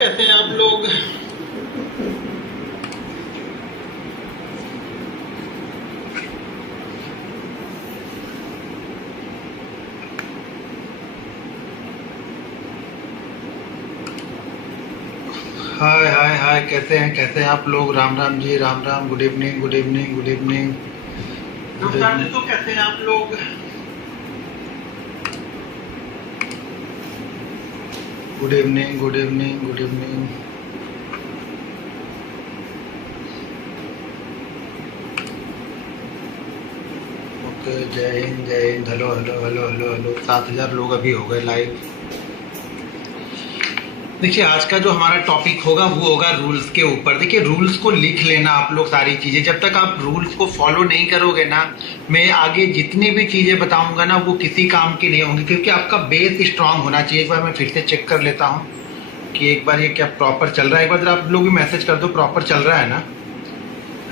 कैसे हैं आप लोग। हाय हाय हाय, कैसे हैं आप लोग। Ram Ram ji, Ram Ram. Good evening, good evening, good evening. तो कैसे हैं आप लोग। Good evening, good evening, good evening. Okay, जय हिंद, जय Hind. Hello hello hello hello hello. 7,000 लोग अभी हो गए लाइव। देखिए, आज का जो हमारा टॉपिक होगा वो होगा रूल्स के ऊपर। देखिए, रूल्स को लिख लेना आप लोग सारी चीजें। जब तक आप रूल्स को फॉलो नहीं करोगे ना, मैं आगे जितनी भी चीजें बताऊंगा ना वो किसी काम की नहीं होंगी, क्योंकि आपका बेस स्ट्रांग होना चाहिए। एक बार मैं फिर से चेक कर लेता हूँ कि एक बार ये क्या प्रॉपर चल रहा है। एक बार आप लोग भी मैसेज कर दो प्रॉपर चल रहा है ना।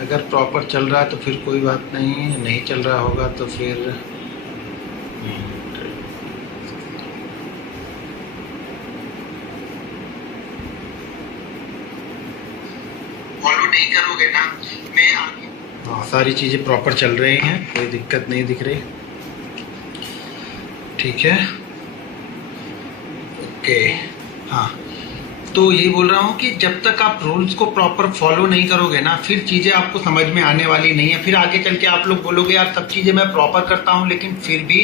अगर प्रॉपर चल रहा है तो फिर कोई बात नहीं, नहीं चल रहा होगा तो फिर फॉलो नहीं करोगे ना, मैं आगे। हाँ, सारी चीजें प्रॉपर चल रही हैं, कोई दिक्कत नहीं दिख रही। ठीक है, ओके। हाँ, तो यही बोल रहा हूँ कि जब तक आप रूल्स को प्रॉपर फॉलो नहीं करोगे ना, फिर चीजें आपको समझ में आने वाली नहीं है। फिर आगे चल के आप लोग बोलोगे यार सब चीजें मैं प्रॉपर करता हूँ लेकिन फिर भी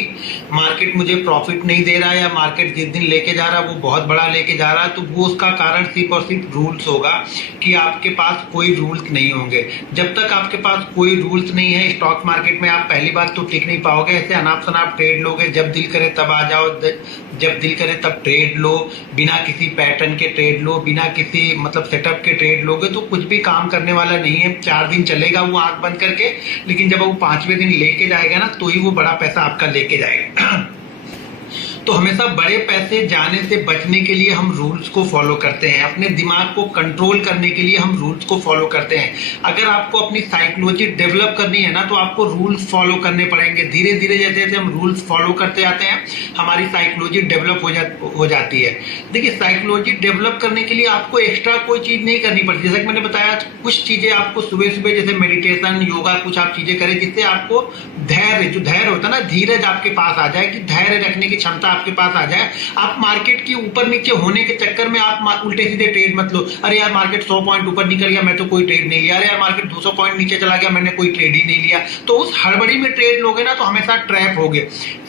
मार्केट मुझे प्रॉफिट नहीं दे रहा है, या मार्केट जिस दिन लेके जा रहा है वो बहुत बड़ा लेके जा रहा है। तो वो उसका कारण सिर्फ और सिर्फ रूल्स होगा कि आपके पास कोई रूल्स नहीं होंगे। जब तक आपके पास कोई रूल्स नहीं है स्टॉक मार्केट में, आप पहली बात तो टिक नहीं पाओगे। ऐसे अनाप शनाप ट्रेड लोगे, जब दिल करे तब आ जाओ, जब दिल करे तब ट्रेड लो, बिना किसी पैटर्न के ट्रेड लो, बिना किसी मतलब सेटअप के ट्रेड लोगे तो कुछ भी काम करने वाला नहीं है। 4 दिन चलेगा वो आंख बंद करके, लेकिन जब वो 5वें दिन लेके जाएगा ना तो ही वो बड़ा पैसा आपका लेके जाएगा। तो हमेशा बड़े पैसे जाने से बचने के लिए हम रूल्स को फॉलो करते हैं। अपने दिमाग को कंट्रोल करने के लिए हम रूल्स को फॉलो करते हैं। अगर आपको अपनी साइकोलॉजी डेवलप करनी है ना तो आपको रूल्स फॉलो करने पड़ेंगे। धीरे धीरे जैसे जैसे हम रूल्स फॉलो करते जाते हैं हमारी साइकोलॉजी डेवलप हो जाती है। देखिए, साइकोलॉजी डेवलप करने के लिए आपको एक्स्ट्रा कोई चीज नहीं करनी पड़ती। जैसे कि मैंने बताया, कुछ चीजें आपको सुबह सुबह जैसे मेडिटेशन, योगा, कुछ आप चीजें करें जिससे आपको धैर्य, जो धैर्य होता है ना, धीरज आपके पास आ जाए, कि धैर्य रखने की क्षमता आपके पास आ जाए। आप मार्केट के ऊपर नीचे होने के चक्कर में आप उल्टे सीधे ट्रेड मत लो। अरे यार मार्केट 100 पॉइंट ऊपर निकल गया, मैं तो कोई ट्रेड नहीं लिया। अरे यार मार्केट 200 पॉइंट नीचे चला गया, मैंने कोई ट्रेड ही नहीं लिया। तो उस हड़बड़ी में ट्रेड लोगे ना तो हमेशा ट्रैप होगे।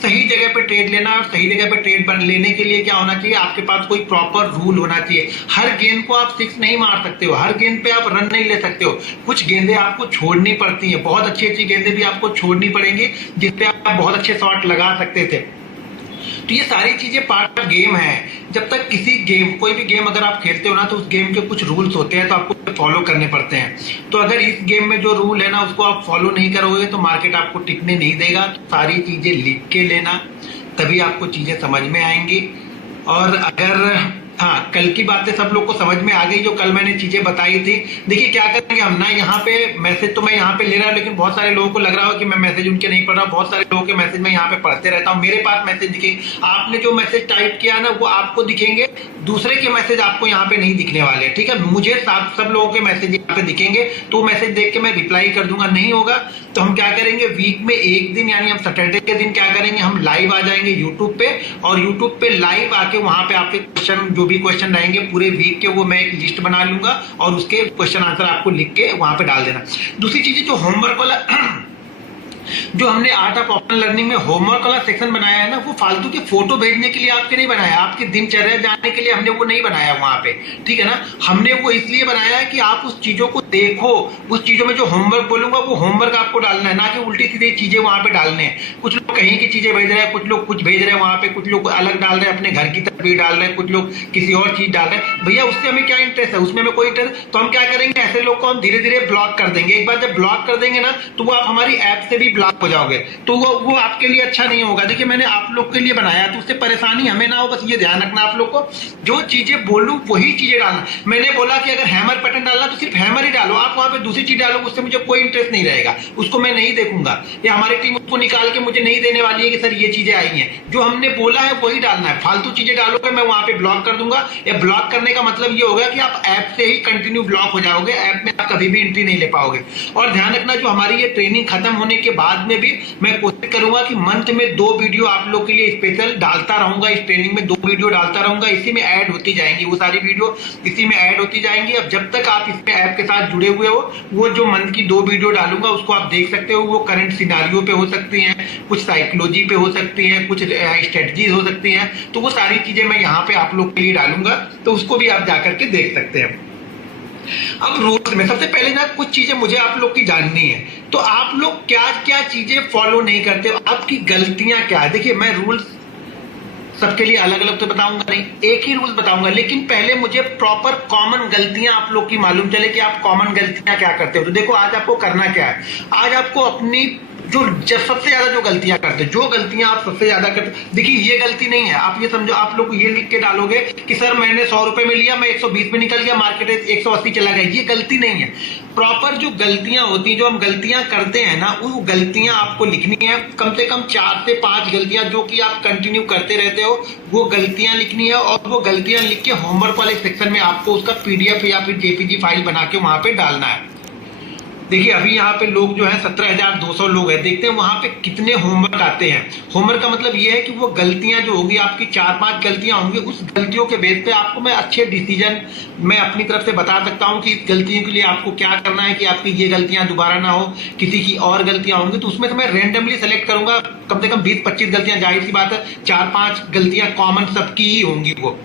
सही जगह पे ट्रेड लेना, और सही जगह पे ट्रेड लेने के लिए क्या होना चाहिए, आपके पास कोई प्रॉपर रूल होना चाहिए। हर गेंद को आप सिक्स नहीं मार सकते हो, हर गेंद पे आप रन नहीं ले सकते हो। कुछ गेंदें आपको छोड़नी पड़ती है, बहुत अच्छी अच्छी गेंदें भी आपको छोड़नी पड़ेंगी जिसपे आप बहुत अच्छे शॉट लगा सकते थे। तो ये सारी चीजें पार्ट ऑफ गेम है। जब तक किसी गेम, कोई भी गेम अगर आप खेलते हो ना तो उस गेम के कुछ रूल्स होते हैं तो आपको फॉलो करने पड़ते हैं। तो अगर इस गेम में जो रूल है ना उसको आप फॉलो नहीं करोगे तो मार्केट आपको टिकने नहीं देगा। तो सारी चीजें लिख के लेना, तभी आपको चीजें समझ में आएंगी। और अगर हाँ, कल की बातें सब लोग को समझ में आ गई जो कल मैंने चीजें बताई थी। देखिए क्या करेंगे हम ना, यहाँ पे मैसेज तो मैं यहाँ पे ले रहा हूँ लेकिन बहुत सारे लोगों को लग रहा हो कि मैं मैसेज उनके नहीं पढ़ रहा हूँ। बहुत सारे लोगों के मैसेज मैं यहाँ पे पढ़ते रहता हूँ, मेरे पास मैसेज दिखेंगे। आपने जो मैसेज टाइप किया ना वो आपको दिखेंगे, दूसरे के मैसेज आपको यहाँ पे नहीं दिखने वाले। ठीक है, मुझे सब लोगों के मैसेज यहाँ पे दिखेंगे तो मैसेज देख के मैं रिप्लाई कर दूंगा। नहीं होगा तो हम क्या करेंगे, वीक में एक दिन यानी हम सैटरडे के दिन क्या करेंगे, हम लाइव आ जाएंगे यूट्यूब पे, और यूट्यूब पे लाइव आके वहां पे आपके क्वेश्चन, जो भी क्वेश्चन रहेंगे पूरे वीक के, वो मैं एक लिस्ट बना लूंगा और उसके क्वेश्चन आंसर आपको लिख के वहां पे डाल देना। दूसरी चीज जो होमवर्क वाला जो हमने आर्ट ऑफ ओपन लर्निंग में होमवर्क वाला सेक्शन बनाया है ना, वो फालतू के फोटो भेजने के लिए आपके नहीं बनाया, आपकी दिनचर्या जानने के लिए हमने वो नहीं बनाया वहां पे। ठीक है ना, हमने वो इसलिए बनाया है कि आप उस चीजों को देखो। उस चीजों में जो होमवर्क बोलूंगा वो होमवर्क आपको डालना है, ना कि उल्टी सीधी चीजें वहां पे डालने हैं। कुछ लोग कहीं की चीजें भेज रहे हैं, कुछ लोग कुछ भेज रहे हैं वहां पे, कुछ लोग अलग डाल रहे हैं, अपने घर की तस्वीर डाल रहे हैं, कुछ लोग किसी और चीज डाल रहे हैं। भैया उससे हमें क्या इंटरेस्ट है, उसमें हमें कोई इंटरेस्ट। तो हम क्या करेंगे, ऐसे लोग को हम धीरे धीरे ब्लॉक कर देंगे। एक बार जब ब्लॉक कर देंगे ना तो वो आप हमारी ऐप से भी ब्लॉक हो जाओगे, तो वो आपके लिए अच्छा नहीं होगा। देखिए मैंने आप लोग के लिए बनाया तो उससे परेशानी हमें ना हो, बस ये ध्यान रखना आप लोग को, जो चीजें बोलूं वही चीजें डालना। मैंने बोला कि अगर हैमर पैटर्न डालना तो सिर्फ हैमर ही डालो, आप वहां पे दूसरी चीज डालो, उससे मुझे कोई इंटरेस्ट नहीं रहेगा, उसको मैं नहीं देखूंगा, या हमारी टीम उसको निकाल के मुझे नहीं देने वाली है कि सर ये चीजें आई हैं। जो हमने बोला है वही डालना है, फालतू चीजें डालोगे मैं वहां पे ब्लॉक कर दूंगा। या ब्लॉक करने का मतलब ये होगा कि आप ऐप से ही कंटिन्यू ब्लॉक हो जाओगे, ऐप में आप कभी भी एंट्री नहीं ले पाओगे। और ध्यान रखना, जो हमारी ये ट्रेनिंग खत्म होने के बाद में भी मैं कोशिश करूंगा कि मंथ में 2 वीडियो आप लोग के लिए स्पेशल डालता रहूंगा, इस ट्रेनिंग में 2 वीडियो डालता रहूंगा, इसी में ऐड होती जाएंगी, वो सारी वीडियो इसी में ऐड होती जाएंगी। अब जब तक आप इसमें ऐप के साथ जुड़े हुए हो, वो जो मंथ की 2 वीडियो डालूंगा उसको आप देख सकते हो। वो करंट सिनारियो पे हो सकती हैं, कुछ साइकोलॉजी पे हो सकती हैं, कुछ स्ट्रेटजीज हो सकती हैं, तो वो सारी चीजें मैं यहाँ पे आप लोग के लिए डालूंगा, तो उसको भी आप जाकर के देख सकते हैं। अब रूल्स में सबसे पहले ना कुछ चीजें मुझे आप लोग की जाननी है, तो आप लोग क्या क्या चीजें फॉलो नहीं करते हो, आपकी गलतियां क्या है। देखिए मैं रूल्स सबके लिए अलग अलग तो बताऊंगा नहीं, एक ही रूल्स बताऊंगा, लेकिन पहले मुझे प्रॉपर कॉमन गलतियां आप लोग की मालूम चले कि आप कॉमन गलतियां क्या करते हो। तो देखो आज आपको करना क्या है, आज आपको अपनी जो सबसे ज्यादा जो गलतियां करते हो, जो गलतियां आप सबसे ज्यादा करते, देखिए ये गलती नहीं है, आप ये समझो, आप लोग ये लिख के डालोगे कि सर मैंने 100 रुपए में लिया, मैं 120 में निकल गया, मार्केट 180 चला गया, ये गलती नहीं है। प्रॉपर जो गलतियां होती, जो हम गलतियां करते हैं ना, वो गलतियां आपको लिखनी है, कम से कम 4 से 5 गलतियां जो कि आप कंटिन्यू करते रहते हो, वो गलतियां लिखनी है। और वो गलतियां लिख के होमवर्क वाले सेक्शन में आपको उसका पीडीएफ या फिर जेपीजी फाइल बना के वहां पे डालना है। देखिए अभी यहाँ पे लोग जो है 17,200 लोग हैं, देखते हैं वहां पे कितने होमवर्क आते हैं। होमवर्क का मतलब ये है कि वो गलतियां जो होगी आपकी 4-5 गलतियां होंगी, उस गलतियों के बेस पे आपको मैं अच्छे डिसीजन मैं अपनी तरफ से बता सकता हूँ कि इस गलतियों के लिए आपको क्या करना है कि आपकी ये गलतियां दोबारा ना हो, किसी की और गलतियां होंगी तो उसमें से मैं रेंडमली सेलेक्ट करूंगा, कम से कम 20-25 गलतियां, जाहिर सी बात है 4-5 गलतियां कॉमन सबकी ही होंगी वो।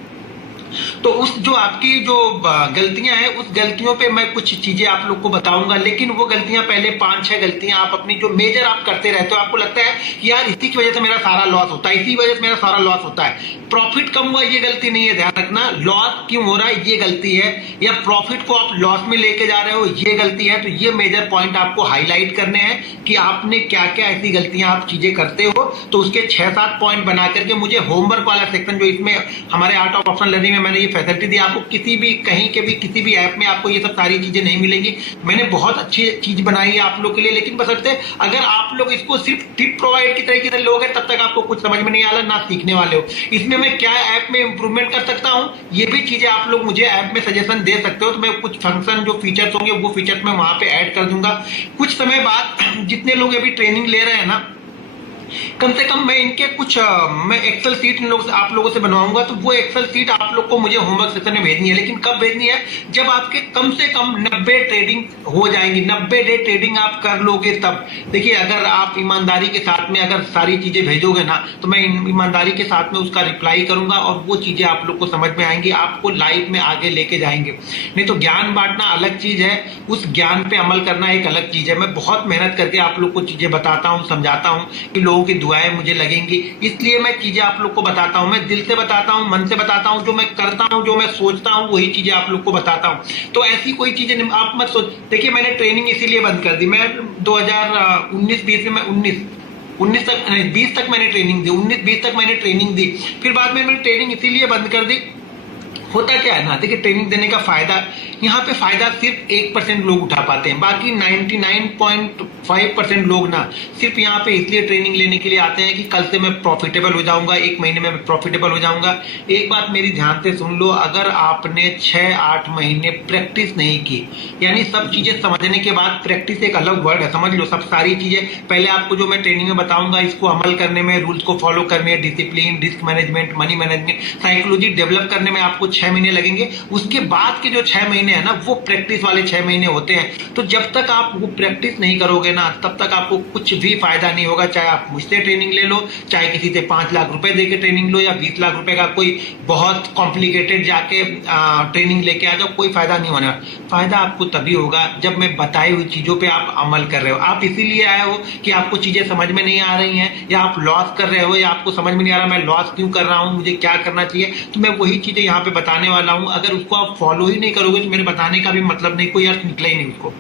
तो उस जो आपकी जो गलतियां हैं, उस गलतियों पे मैं कुछ चीजें आप लोग को बताऊंगा, लेकिन वो गलतियां पहले 5-6 गलतियां आप अपनी जो मेजर आप करते रहते हो, आपको लगता है कि यार इसी की वजह से मेरा सारा लॉस होता है, इसी वजह से मेरा सारा लॉस होता है, प्रॉफिट कम हुआ ये गलती नहीं है, ध्यान रखना, लॉस क्यों हो रहा है ये गलती है, या प्रॉफिट को आप लॉस में लेके जा रहे हो ये गलती है। तो ये मेजर पॉइंट आपको हाईलाइट करने हैं कि आपने क्या क्या ऐसी गलतियां आप चीजें करते हो। तो उसके 6-7 पॉइंट बना करके मुझे होमवर्क वाला सेक्शन, जो इसमें हमारे आर्ट ऑफ ऑप्शन लर्निंग में मैंने ये फैसिलिटी दी, आपको किसी भी कहीं के भी किसी भी ऐप में आपको ये सब सारी चीजें नहीं मिलेंगी। मैंने बहुत अच्छी चीज बनाई है आप लोग के लिए, लेकिन बशर्ते अगर आप लोग इसको सिर्फ टिप प्रोवाइड की तरीके से लोगे तब तक आपको कुछ समझ में नहीं आला, ना सीखने वाले हो। इसमें मैं क्या ऐप में इंप्रूवमेंट कर सकता हूं, ये भी चीजें आप लोग मुझे ऐप में सजेशन दे सकते हो, तो मैं कुछ फंक्शन जो फीचर्स होंगे वो फीचर्स मैं वहां पे ऐड कर दूंगा। कुछ समय बाद जितने लोग अभी ट्रेनिंग ले रहे हैं ना, कम से कम मैं इनके कुछ मैं एक्सेल सीट इन लोग आप लोगों से बनवाऊंगा, तो वो एक्सेल सीट आप लोग को मुझे होमवर्क सेक्शन में भेजनी है। लेकिन कब भेजनी है, जब आपके कम से कम 90 ट्रेडिंग हो जाएंगी, 90 डे ट्रेडिंग आप कर लोगे तब। देखिए अगर आप ईमानदारी के साथ में अगर सारी चीजें भेजोगे ना, तो मैं ईमानदारी के साथ में उसका रिप्लाई करूंगा और वो चीजें आप लोग को समझ में आएंगी, आपको लाइफ में आगे लेके जाएंगे। नहीं तो ज्ञान बांटना अलग चीज है, उस ज्ञान पे अमल करना एक अलग चीज है। मैं बहुत मेहनत करके आप लोग को चीजें बताता हूँ, समझाता हूँ कि लोगों की दुआएं मुझे लगेंगी, इसलिए मैं चीजें आप लोग को बताता हूं, मैं दिल से बताता हूं, मन से बताता हूं, जो मैं करता हूं, जो मैं सोचता हूं, वही चीजें आप लोग को बताता हूं। तो ऐसी कोई चीजें आप मत सोच। देखिए मैंने ट्रेनिंग इसीलिए बंद कर दी, मैं 2019-20 में मैं 19 तक 20 तक मैंने ट्रेनिंग दी, 19-20 तक मैंने ट्रेनिंग दी, फिर बाद में मैंने ट्रेनिंग इसीलिए बंद कर दी। होता क्या है ना, देखिए ट्रेनिंग देने का फायदा, यहाँ पे फायदा सिर्फ 1% लोग उठा पाते हैं, बाकी 99.5% लोग ना सिर्फ यहाँ पे इसलिए ट्रेनिंग लेने के लिए आते हैं कि कल से मैं प्रॉफिटेबल हो जाऊंगा, 1 महीने में मैं प्रॉफिटेबल हो जाऊंगा। एक बात मेरी ध्यान से सुन लो, अगर आपने 6-8 महीने प्रैक्टिस नहीं की, यानी सब चीजें समझने के बाद, प्रैक्टिस एक अलग वर्ड है, समझ लो, सब सारी चीजें पहले आपको जो मैं ट्रेनिंग में बताऊंगा, इसको अमल करने में, रूल्स को फॉलो करने, discipline, risk management, money management, psychology develop करने में आपको 6 महीने लगेंगे। उसके बाद के जो 6 महीने है ना, वो प्रैक्टिस वाले 6 महीने होते हैं। तो जब तक आप वो प्रैक्टिस नहीं करोगे ना, तब तक आपको कुछ भी फायदा नहीं होगा। चाहे आप मुझसे ट्रेनिंग ले लो, चाहे किसी से 5 लाख रुपए देके ट्रेनिंग लो, या 20 लाख रुपए का कोई बहुत कॉम्प्लिकेटेड जाके ट्रेनिंग लेके आ जाओ, कोई फायदा नहीं होने वाला। फायदा आपको तभी होगा जब मैं बताई हुई चीजों पे आप अमल कर रहे हो। आप इसीलिए आए हो कि आपको चीजें समझ में नहीं आ रही हैं, या आप लॉस कर रहे हो, या आपको समझ में नहीं आ रहा मैं लॉस क्यों कर रहा हूं, मुझे क्या करना चाहिए, तो मैं वही चीजें यहाँ पे बताने वाला हूं। अगर उसको आप फॉलो ही नहीं करोगे तो मेरे बताने का भी मतलब नहीं, कोई अर्थ निकला ही नहीं उसको।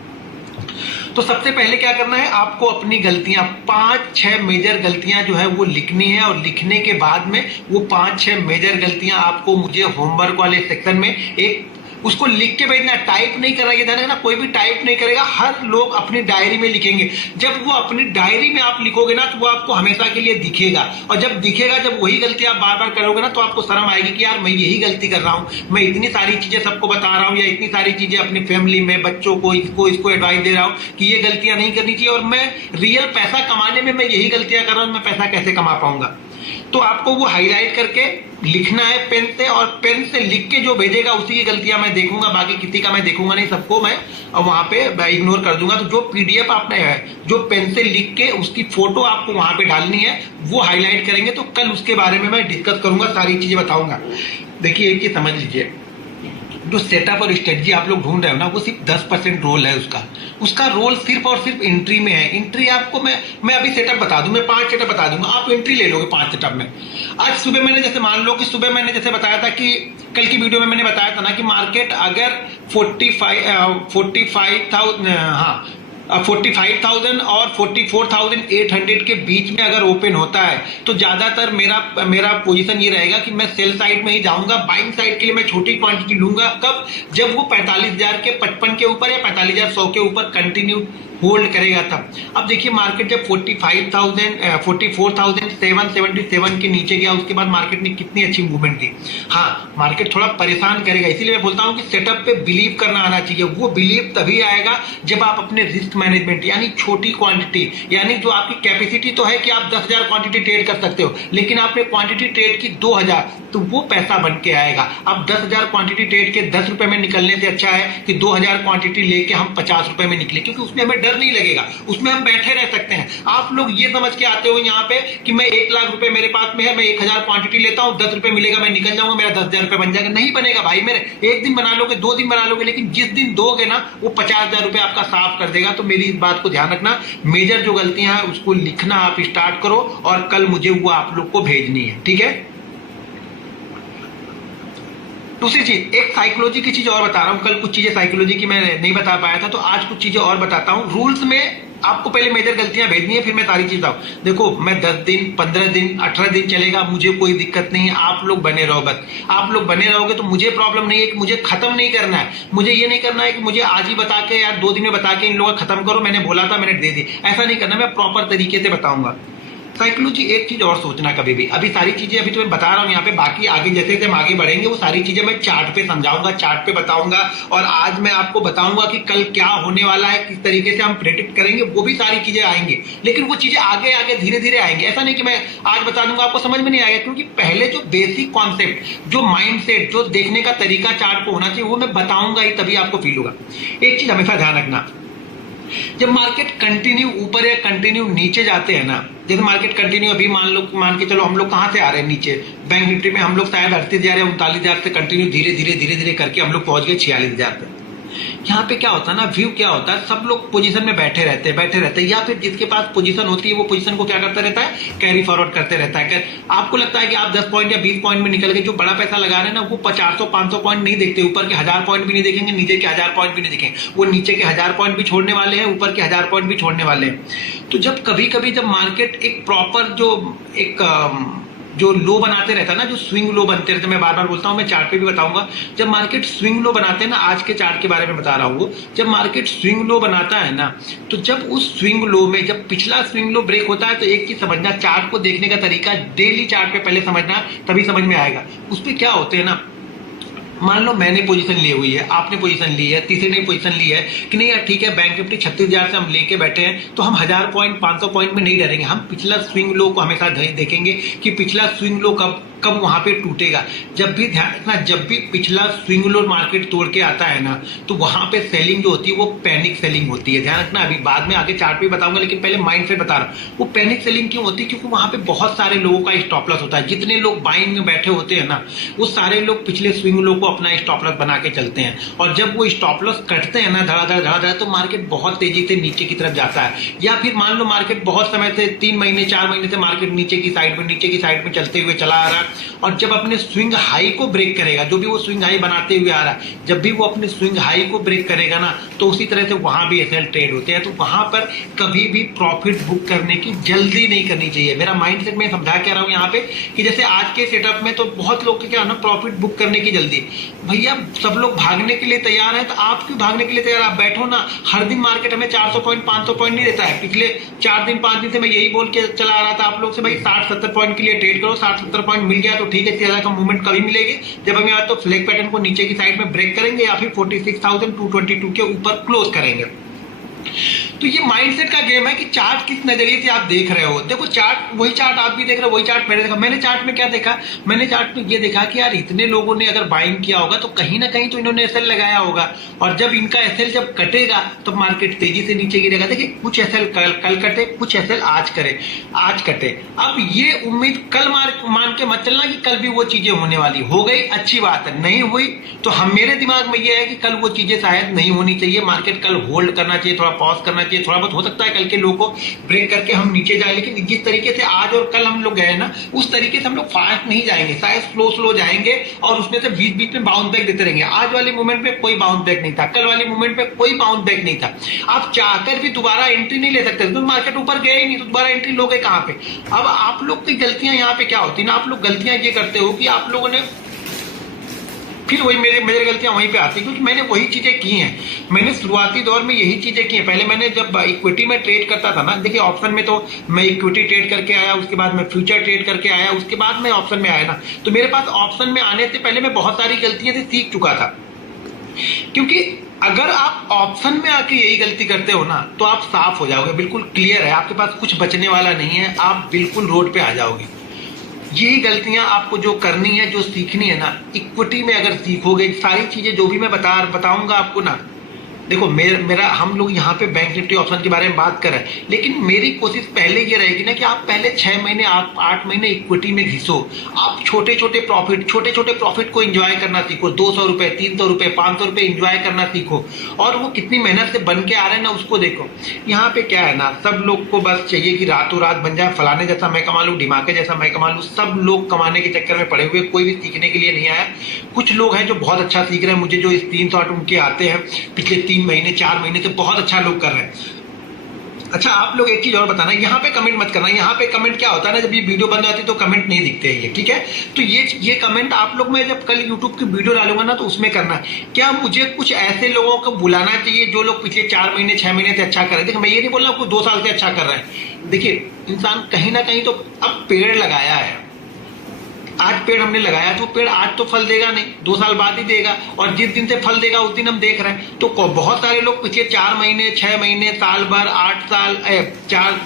तो सबसे पहले क्या करना है, आपको अपनी गलतियां 5-6 मेजर गलतियां जो है वो लिखनी है, और लिखने के बाद में वो 5-6 मेजर गलतियां आपको मुझे होमवर्क वाले सेक्शन में एक उसको लिख के भेजना, टाइप नहीं करना। ये ध्यान रखना, कोई भी टाइप नहीं करेगा, हर लोग अपनी डायरी में लिखेंगे। जब वो अपनी डायरी में आप लिखोगे ना तो वो आपको हमेशा के लिए दिखेगा, और जब दिखेगा, जब वही गलती आप बार बार करोगे ना तो आपको शर्म आएगी कि यार मैं यही गलती कर रहा हूं, मैं इतनी सारी चीजें सबको बता रहा हूं या इतनी सारी चीजें अपनी फैमिली में बच्चों को इसको एडवाइस दे रहा हूं कि ये गलतियां नहीं करनी चाहिए, और मैं रियल पैसा कमाने में मैं यही गलतियां कर रहा हूं, मैं पैसा कैसे कमा पाऊंगा। तो आपको वो हाईलाइट करके लिखना है पेन से, और पेन से लिख के जो भेजेगा उसी की गलतियां मैं देखूंगा, बाकी किसी का मैं देखूंगा नहीं, सबको मैं वहां पे इग्नोर कर दूंगा। तो जो पीडीएफ आपने है जो पेन से लिख के उसकी फोटो आपको वहां पे डालनी है, वो हाईलाइट करेंगे। तो कल उसके बारे में मैं डिस्कस करूंगा, सारी चीजें बताऊंगा। देखिए एक चीज समझ लीजिए, जो सेटअप और स्ट्रेटजी आप लोग ढूंढ रहे हो ना, वो सिर्फ 10% रोल है उसका रोल सिर्फ और सिर्फ एंट्री में है। एंट्री आपको मैं अभी सेटअप बता दूं, मैं 5 सेटअप बता दूंगा, आप एंट्री ले लोगे 5 सेटअप में। आज सुबह मैंने जैसे मान लो कि सुबह मैंने जैसे बताया था कि कल की वीडियो में मैंने बताया था ना कि मार्केट अगर 45,000 और 44,800 के बीच में अगर ओपन होता है तो ज्यादातर मेरा पोजीशन ये रहेगा कि मैं सेल साइड में ही जाऊंगा। बाइंग साइड के लिए मैं छोटी क्वांटिटी लूंगा, कब, जब वो 45,000 के 55 के ऊपर या 45,100 के ऊपर कंटिन्यू होल्ड करेगा तब। अब देखिए मार्केट जब 44,777 के नीचे गया, उसके बाद मार्केट ने कितनी अच्छी मूवमेंट की। हाँ, मार्केट थोड़ा परेशान करेगा, इसीलिए मैं बोलता हूं कि सेटअप पे बिलीव करना आना चाहिए। वो बिलीव तभी आएगा जब आप अपने रिस्क मैनेजमेंट, यानी छोटी क्वांटिटी, यानी जो आपकी कैपेसिटी तो है कि आप 10,000 क्वांटिटी ट्रेड कर सकते हो, लेकिन आपने क्वांटिटी ट्रेड की 2,000, तो वो पैसा बन के आएगा। अब 10,000 क्वांटिटी ट्रेड के 10 रुपए में निकलने से अच्छा है कि 2,000 क्वांटिटी लेके हम 50 रुपए में निकले, क्योंकि उसमें हमें डर नहीं लगेगा, उसमें हम बैठे रह सकते हैं। आप लोग ये समझ के आते हो यहाँ पे कि मैं 1 लाख रुपए मेरे पास में है, मैं 1,000 क्वांटिटी लेता हूँ, 10 रुपए मिलेगा, मैं निकल जाऊंगा, मेरा 10,000 रुपए बन जाएगा। नहीं बनेगा भाई मेरे, एक दिन बना लोगे, 2 दिन बना लोगे, लेकिन जिस दिन दोगे ना वो 50,000 रुपए आपका साफ कर देगा। तो मेरी इस बात को ध्यान रखना, मेजर जो गलतियां हैं उसको लिखना आप स्टार्ट करो, और कल मुझे वो आप लोग को भेजनी है, ठीक है। दूसरी चीज, एक साइकोलॉजी की चीज और बता रहा हूं, कल कुछ चीजें साइकोलॉजी की मैं नहीं बता पाया था, तो आज कुछ चीजें और बताता हूं। रूल्स में आपको पहले मेजर गलतियां भेजनी है, फिर मैं सारी चीज बताऊं। देखो, मैं 10 दिन 15 दिन 18 दिन चलेगा, मुझे कोई दिक्कत नहीं है, आप लोग बने रहो बस। आप लोग बने रहोगे तो मुझे प्रॉब्लम नहीं है कि मुझे खत्म नहीं करना है। मुझे ये नहीं करना है कि मुझे आज ही बता के यार 2 दिन में बता के इन लोगों का खत्म करो, मैंने बोला था मैंने दे दी, ऐसा नहीं करना। मैं प्रॉपर तरीके से बताऊंगा। साइकोलॉजी, एक चीज और सोचना कभी भी, अभी सारी चीजें अभी तो मैं बता रहा हूं यहाँ पे, बाकी आगे जैसे जैसे हम आगे बढ़ेंगे वो सारी चीजें मैं चार्ट पे समझाऊंगा, चार्ट पे बताऊंगा, और आज मैं आपको बताऊंगा कि कल क्या होने वाला है, किस तरीके से हम प्रेडिक्ट करेंगे, वो भी सारी चीजें आएंगी। लेकिन वो चीजें आगे आगे धीरे धीरे आएंगी, ऐसा नहीं कि मैं आज बता दूंगा आपको समझ में नहीं आएगा, क्योंकि पहले जो बेसिक कॉन्सेप्ट, जो माइंडसेट, जो देखने का तरीका चार्ट को होना चाहिए, वो मैं बताऊंगा ही, तभी आपको फील होगा। एक चीज हमेशा ध्यान रखना, जब मार्केट कंटिन्यू ऊपर या कंटिन्यू नीचे जाते हैं ना, जैसे मार्केट कंटिन्यू अभी मान के चलो हम लोग कहां से आ रहे हैं नीचे, बैंक निफ्टी में हम लोग शायद 38,000 या 39,000 से कंटिन्यू धीरे धीरे करके हम लोग पहुंच गए 46,000 पे। यहाँ पे क्या होता है ना, व्यू क्या होता है, सब लोग पोजीशन में बैठे रहते हैं, या फिर जिसके पास पोजीशन होती है वो पोजीशन को क्या करता रहता है, कैरी फॉरवर्ड करते रहता है। आपको लगता है कि आप 10 पॉइंट या 20 पॉइंट में निकल गए, जो बड़ा पैसा लगा रहे हैं ना वो 400-500 पॉइंट नहीं देखते, ऊपर के 1000 पॉइंट भी नहीं देखेंगे, नीचे के 1000 पॉइंट भी नहीं देखेंगे, वो नीचे के 1000 पॉइंट भी छोड़ने वाले हैं, ऊपर के 1000 पॉइंट भी छोड़ने वाले हैं। तो जब कभी कभी जब मार्केट एक प्रॉपर जो लो बनाते रहता है ना, जो स्विंग लो बनते रहते हैं, मैं बार बार बोलता हूं, मैं चार्ट पे भी बताऊंगा, जब मार्केट स्विंग लो बनाते हैं ना, आज के चार्ट के बारे में बता रहा हूं, जब मार्केट स्विंग लो बनाता है ना, तो जब उस स्विंग लो में जब पिछला स्विंग लो ब्रेक होता है, तो एक चीज समझना, चार्ट को देखने का तरीका डेली चार्ट पे पहले समझना, तभी समझ में आएगा। उसमें क्या होते हैं ना, मान लो मैंने पोजीशन ली हुई है, आपने पोजीशन ली है, तीसरे ने पोजीशन ली है कि नहीं यार ठीक है, बैंक निफ्टी 36,000 से हम लेके बैठे हैं, तो हम 1000 पॉइंट 500 पॉइंट में नहीं डरेंगे, हम पिछला स्विंग लो को हमेशा देखेंगे कि पिछला स्विंग लो कब वहां पे टूटेगा। जब भी ध्यान रखना, जब भी पिछला स्विंग लो मार्केट तोड़ के आता है ना, तो वहां पे सेलिंग जो होती है वो पैनिक सेलिंग होती है। ध्यान रखना, अभी बाद में आगे चार्ट भी बताऊंगा, लेकिन पहले माइंड से बता रहा हूं, वो पैनिक सेलिंग क्यों होती है, क्योंकि वहां पे बहुत सारे लोगों का स्टॉप लॉस होता है। जितने लोग बाइंग में बैठे होते हैं ना, वो सारे लोग पिछले स्विंग लो को अपना स्टॉप लॉस बना के चलते हैं, और जब वो स्टॉप लॉस कटते हैं ना धड़ाधड़, तो मार्केट बहुत तेजी से नीचे की तरफ जाता है। या फिर मान लो मार्केट बहुत समय से 3 महीने 4 महीने से मार्केट नीचे की साइड में चलते हुए चला आ रहा है, और जब अपने स्विंग हाई को ब्रेक करेगा, जो भी वो स्विंग हाई बनाते हुए आ रहा है, जब भी वो अपने स्विंग हाई को ब्रेक करेगा ना, तो उसी तरह से वहां भी एसएल ट्रेड होते हैं। तो वहां पर कभी भी प्रॉफिट बुक करने की जल्दी नहीं करनी चाहिए। मेरा माइंडसेट में समझा के रहा हूं यहाँ पे कि जैसे आज के सेटअप में तो बहुत लोग क्या है ना, प्रॉफिट बुक करने की जल्दी, भैया सब लोग भागने के लिए तैयार है, तो आप क्यों भागने के लिए तैयार? आप बैठो ना। हर दिन मार्केट हमें 400 पॉइंट 500 पॉइंट नहीं देता है। पिछले 4 दिन 5 दिन से मैं यही बोल के चला आ रहा था आप लोग से, भाई 60-70 पॉइंट के लिए ट्रेड करो। 60-70 पॉइंट मिल गया तो ठीक है, इससे ज्यादा का मूवमेंट कभी मिलेगी जब हम यहाँ तो फ्लैग पैटर्न को नीचे की साइड में ब्रेक करेंगे या फिर 46,222 के ऊपर क्लोज करेंगे। तो ये माइंडसेट का गेम है कि चार्ट किस नजरिए से आप देख रहे हो। देखो चार्ट, वही चार्ट आप भी देख रहे हो, वही चार्ट मैंने देखा। मैंने चार्ट में क्या देखा? मैंने चार्ट में ये देखा कि यार इतने लोगों ने अगर बाइंग किया होगा तो कहीं ना कहीं तो इन्होंने एसएल लगाया होगा, और जब इनका एसएल जब कटेगा तो मार्केट तेजी से नीचे गिरेगा। देखिए कुछ एसएल कल कटे, कुछ एसएल आज करे, आज कटे। अब ये उम्मीद कल मान के मत चलना कि कल भी वो चीजें होने वाली। हो गई अच्छी बात है, नहीं हुई तो हम, मेरे दिमाग में ये है कि कल वो चीजें शायद नहीं होनी चाहिए। मार्केट कल होल्ड करना चाहिए, थोड़ा पॉज करना चाहिए। थोड़ा बहुत हो सकता है कल के लो को ब्रेक करके हम नीचे जाए, लेकिन जिस तरीके से आज और कल हम लोग गए ना, उस तरीके से हम लोग फास्ट नहीं जाएंगे, शायद स्लो जाएंगे और उसमें से बीच बीच में बाउंस बैक देते रहेंगे। आज वाले मूवमेंट में कोई बाउंस बैक नहीं था, कल वाले मूवमेंट में कोई बाउंस बैक नहीं था। आप चाहकर भी दोबारा एंट्री नहीं ले सकते, क्योंकि मार्केट ऊपर गया ही नहीं, तो दोबारा एंट्री लोगे कहां पे? अब आप लोग की गलतियां यहाँ पे क्या होती है ना, आप लोग गलतियां ये करते हो कि आप लोगों ने फिर वही मेरी गलतियां वहीं पे आती है, क्योंकि मैंने वही चीजें की हैं। मैंने शुरुआती दौर में यही चीजें की हैं। पहले मैंने जब इक्विटी में ट्रेड करता था ना, देखिए ऑप्शन में तो मैं इक्विटी ट्रेड करके आया, उसके बाद मैं फ्यूचर ट्रेड करके आया, उसके बाद मैं ऑप्शन में आया ना, तो मेरे पास ऑप्शन में आने से पहले मैं बहुत सारी गलतियां से सीख चुका था। क्योंकि अगर आप ऑप्शन में आके यही गलती करते हो ना, तो आप साफ हो जाओगे, बिल्कुल क्लियर है, आपके पास कुछ बचने वाला नहीं है, आप बिल्कुल रोड पे आ जाओगे। यही गलतियां आपको जो करनी है, जो सीखनी है ना, इक्विटी में अगर सीखोगे, सारी चीजें जो भी मैं बताऊंगा आपको ना, देखो मेरा हम लोग यहाँ पे बैंक निफ्टी ऑप्शन के बारे में बात कर रहे हैं, लेकिन मेरी कोशिश पहले ये रहेगी ना कि आप पहले 6 महीने 8 महीने इक्विटी में घिसो। आप छोटे छोटे प्रॉफिट को एंजॉय करना सीखो। 200 रुपए, 300 रुपए, 500 रुपए एंजॉय करना सीखो, और वो कितनी मेहनत से बन के आ रहे हैं ना, उसको देखो। यहाँ पे क्या है ना, सब लोग को बस चाहिए कि रातों रात बन जाए, फलाने जैसा मैं कमा लूं, ढिमाके जैसा मैं कमा लूं। सब लोग कमाने के चक्कर में पड़े हुए, कोई भी सीखने के लिए नहीं आया। कुछ लोग हैं जो बहुत अच्छा सीख रहे हैं, मुझे जो स्क्रीनशॉट उनके आते हैं पिछले 3 महीने 4 महीने से, बहुत अच्छा लोग कर रहे हैं। अच्छा आप लोग एक चीज और बताना, यहाँ पे कमेंट मत करना। यहाँ पे कमेंट क्या होता है ना, जब ये वीडियो बंद होती है तो कमेंट नहीं दिखते हैं ये, ठीक है? तो ये कमेंट आप लोग, मैं जब कल यूट्यूब की वीडियो डालूंगा ना, तो उसमें करना है। क्या मुझे कुछ ऐसे लोगों को बुलाना चाहिए जो लोग पिछले 4 महीने 6 महीने से अच्छा कर रहे हैं? देखिए मैं ये नहीं बोल रहा हूँ 2 साल से अच्छा कर रहे हैं। देखिए इंसान कहीं ना कहीं तो, अब पेड़ लगाया है, आज पेड़ हमने लगाया तो पेड़ आज तो फल देगा नहीं, 2 साल बाद ही देगा, और जिस दिन से फल देगा उस दिन हम देख रहे हैं। तो बहुत सारे लोग पिछले 4 महीने 6 महीने साल भर 8 साल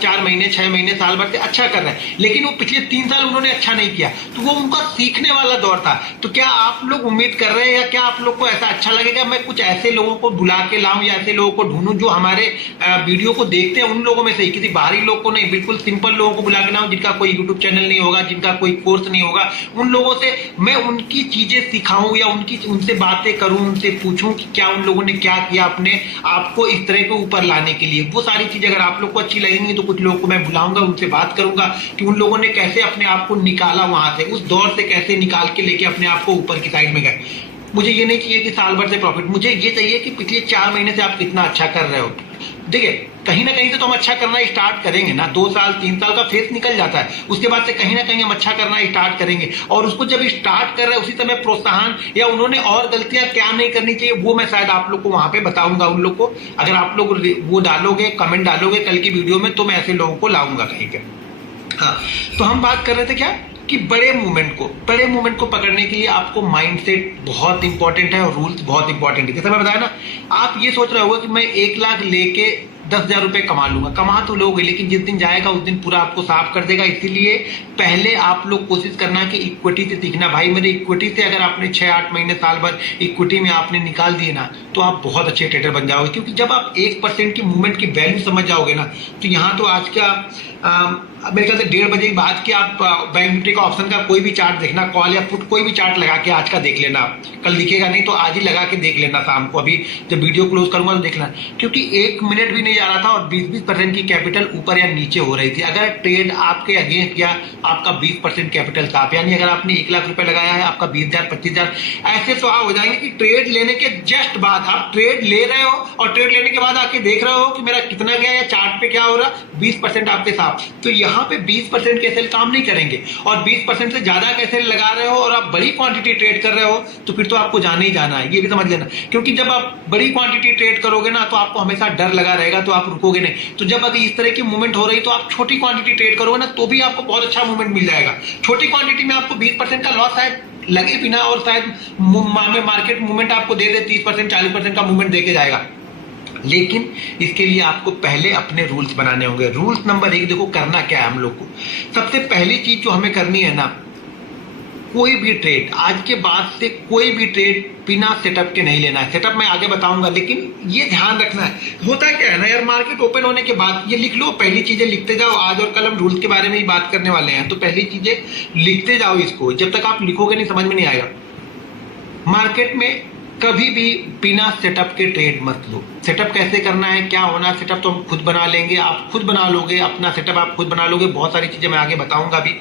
4 महीने 6 महीने साल भर से अच्छा कर रहे हैं, लेकिन वो पिछले 3 साल उन्होंने अच्छा नहीं किया, तो वो उनका सीखने वाला दौर था। तो क्या आप लोग उम्मीद कर रहे हैं, या क्या आप लोग को ऐसा अच्छा लगेगा मैं कुछ ऐसे लोगों को बुला के लाऊं, या ऐसे लोगों को ढूंढूं जो हमारे वीडियो को देखते हैं, उन लोगों में से ही, किसी बाहरी लोग को नहीं, बिल्कुल सिंपल लोगों को बुला के लाऊं जिनका कोई यूट्यूब चैनल नहीं होगा, जिनका कोई कोर्स नहीं होगा, उन लोगों से मैं उनकी चीजें सिखाऊं, या उनसे बातें करूं, उनसे पूछूं कि क्या उन लोगों ने क्या किया अपने आपको इस तरह के ऊपर लाने के लिए। वो सारी चीजें अगर आप लोग को अच्छी लगेंगी तो कुछ लोगों को मैं बुलाऊंगा, उनसे बात करूंगा कि उन लोगों ने कैसे अपने आप को निकाला वहां से, उस दौर से कैसे निकाल के लेके अपने आप को ऊपर की साइड में गए। मुझे ये नहीं चाहिए कि साल भर से प्रॉफिट, मुझे ये चाहिए कि पिछले 4 महीने से आप कितना अच्छा कर रहे हो। देखिए कहीं ना कहीं से तो हम अच्छा करना स्टार्ट करेंगे ना, 2 साल 3 साल का फेस निकल जाता है, उसके बाद से कहीं ना कहीं हम अच्छा करना स्टार्ट करेंगे, और उसको जब स्टार्ट कर रहे हैं उसी समय प्रोत्साहन, या उन्होंने और गलतियां क्या नहीं करनी चाहिए, वो मैं शायद आप लोग को वहां पे बताऊंगा। उन लोग को अगर आप लोग वो डालोगे, कमेंट डालोगे कल की वीडियो में, तो मैं ऐसे लोगों को लाऊंगा कहीं पे। हाँ, तो हम बात कर रहे थे क्या कि बड़े मूवमेंट को पकड़ने के लिए आपको माइंडसेट बहुत इंपॉर्टेंट है, और रूल्स बहुत इंपॉर्टेंट है। जैसे मैं बताया ना, आप ये सोच रहे होगा कि मैं 1 लाख लेके 10,000 रुपए कमा लूंगा, कमा तो लोगे, लेकिन जिस दिन जाएगा उस दिन पूरा आपको साफ कर देगा। इसीलिए पहले आप लोग कोशिश करना कि इक्विटी से सीखना। भाई मेरे इक्विटी से अगर आपने 6-8 महीने साल भर इक्विटी में आपने निकाल दिए ना, तो आप बहुत अच्छे ट्रेडर बन जाओगे। क्योंकि जब आप 1% की मूवमेंट की वैल्यू समझ जाओगे ना, तो यहाँ तो आज का मेरे ख्याल से 1:30 बजे के बाद के आप बैंक निफ्टी का ऑप्शन का कोई भी चार्ट देखना, कॉल या पुट कोई भी चार्ट लगा के आज का देख लेना। कल दिखेगा नहीं तो आज ही लगा के देख लेना शाम को, अभी जब वीडियो क्लोज करूंगा तो देखना, क्योंकि 1 मिनट भी नहीं जा रहा था और 20-20% की कैपिटल ऊपर या नीचे हो रही थी। अगर ट्रेड आपके अगेंस्ट या आपका 20% कैपिटल था, यानी अगर आपने 1 लाख रुपए लगाया है, आपका 20,000 25,000 ऐसे तो हो जाएंगे कि ट्रेड लेने के जस्ट बाद आप ट्रेड ले रहे हो और ट्रेड लेने के बाद आके देख रहे हो कि मेरा कितना गया या चार्ट पे क्या हो रहा, 20% आपके साथ। तो यहाँ पे 20% के सेल काम नहीं करेंगे और 20% से ज्यादा के सेल लगा रहे हो और आप बड़ी क्वांटिटी ट्रेड कर रहे हो तो फिर तो आपको जाना ही जाना है, ये भी समझ लेना। क्योंकि जब आप बड़ी क्वांटिटी ट्रेड करोगे ना तो आपको हमेशा डर लगा रहेगा, तो आप रुकोगे नहीं। तो जब अगर इस तरह की मूवमेंट हो रही तो आप छोटी क्वांटिटी ट्रेड करोगे ना तो भी आपको बहुत अच्छा मूवमेंट मिल जाएगा। छोटी क्वांटिटी में आपको 20% का लॉस शायद लगे बिना और शायद मार्केट मूवमेंट आपको दे दे 30% 40% का मूवमेंट देके जाएगा। लेकिन इसके लिए आपको पहले अपने रूल्स बनाने होंगे। रूल्स नंबर 1 देखो करना क्या है हम लोग को। सबसे पहली चीज जो हमें करनी है ना, कोई भी ट्रेड आज के बाद से कोई भी ट्रेड बिना सेटअप के नहीं लेना है। सेटअप मैं आगे बताऊंगा, लेकिन ये ध्यान रखना है। होता क्या है ना यार, मार्केट ओपन होने के बाद ये लिख लो, पहली चीजें लिखते जाओ। आज और कल हम रूल्स के बारे में ही बात करने वाले हैं, तो पहली चीजें लिखते जाओ। इसको जब तक आप लिखोगे नहीं समझ में नहीं आएगा। मार्केट में कभी भी बिना सेटअप के ट्रेड मत लो। सेटअप कैसे करना है, क्या होना है, सेटअप तो हम खुद बना लेंगे, आप खुद बना लोगे अपना सेटअप, आप खुद बना लोगे। बहुत सारी चीजें मैं आगे बताऊंगा भी,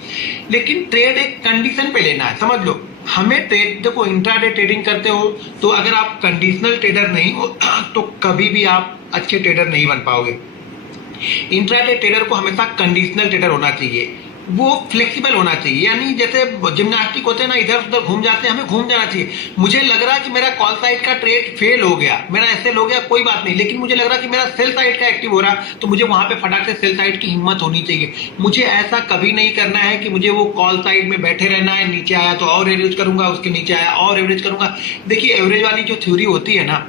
लेकिन ट्रेड एक कंडीशन पे लेना है, समझ लो। हमें ट्रेड देखो, इंट्राडे ट्रेडिंग करते हो तो अगर आप कंडीशनल ट्रेडर नहीं हो तो कभी भी आप अच्छे ट्रेडर नहीं बन पाओगे। इंट्राडे ट्रेडर को हमेशा कंडीशनल ट्रेडर होना चाहिए, वो फ्लेक्सिबल होना चाहिए। यानी जैसे जिम्नास्टिक होते हैं ना, इधर उधर घूम जाते हैं, हमें घूम जाना चाहिए। मुझे लग रहा है कि मेरा कॉल साइड का ट्रेड फेल हो गया, मेरा ऐसे हो गया, कोई बात नहीं, लेकिन मुझे लग रहा है कि मेरा सेल साइड का एक्टिव हो रहा, तो मुझे वहां पे फटाक से सेल साइड की हिम्मत होनी चाहिए। मुझे ऐसा कभी नहीं करना है कि मुझे वो कॉल साइड में बैठे रहना है, नीचे आया तो और एवरेज करूंगा, उसके नीचे आया और एवरेज करूंगा। देखिए एवरेज वाली जो थ्योरी होती है ना,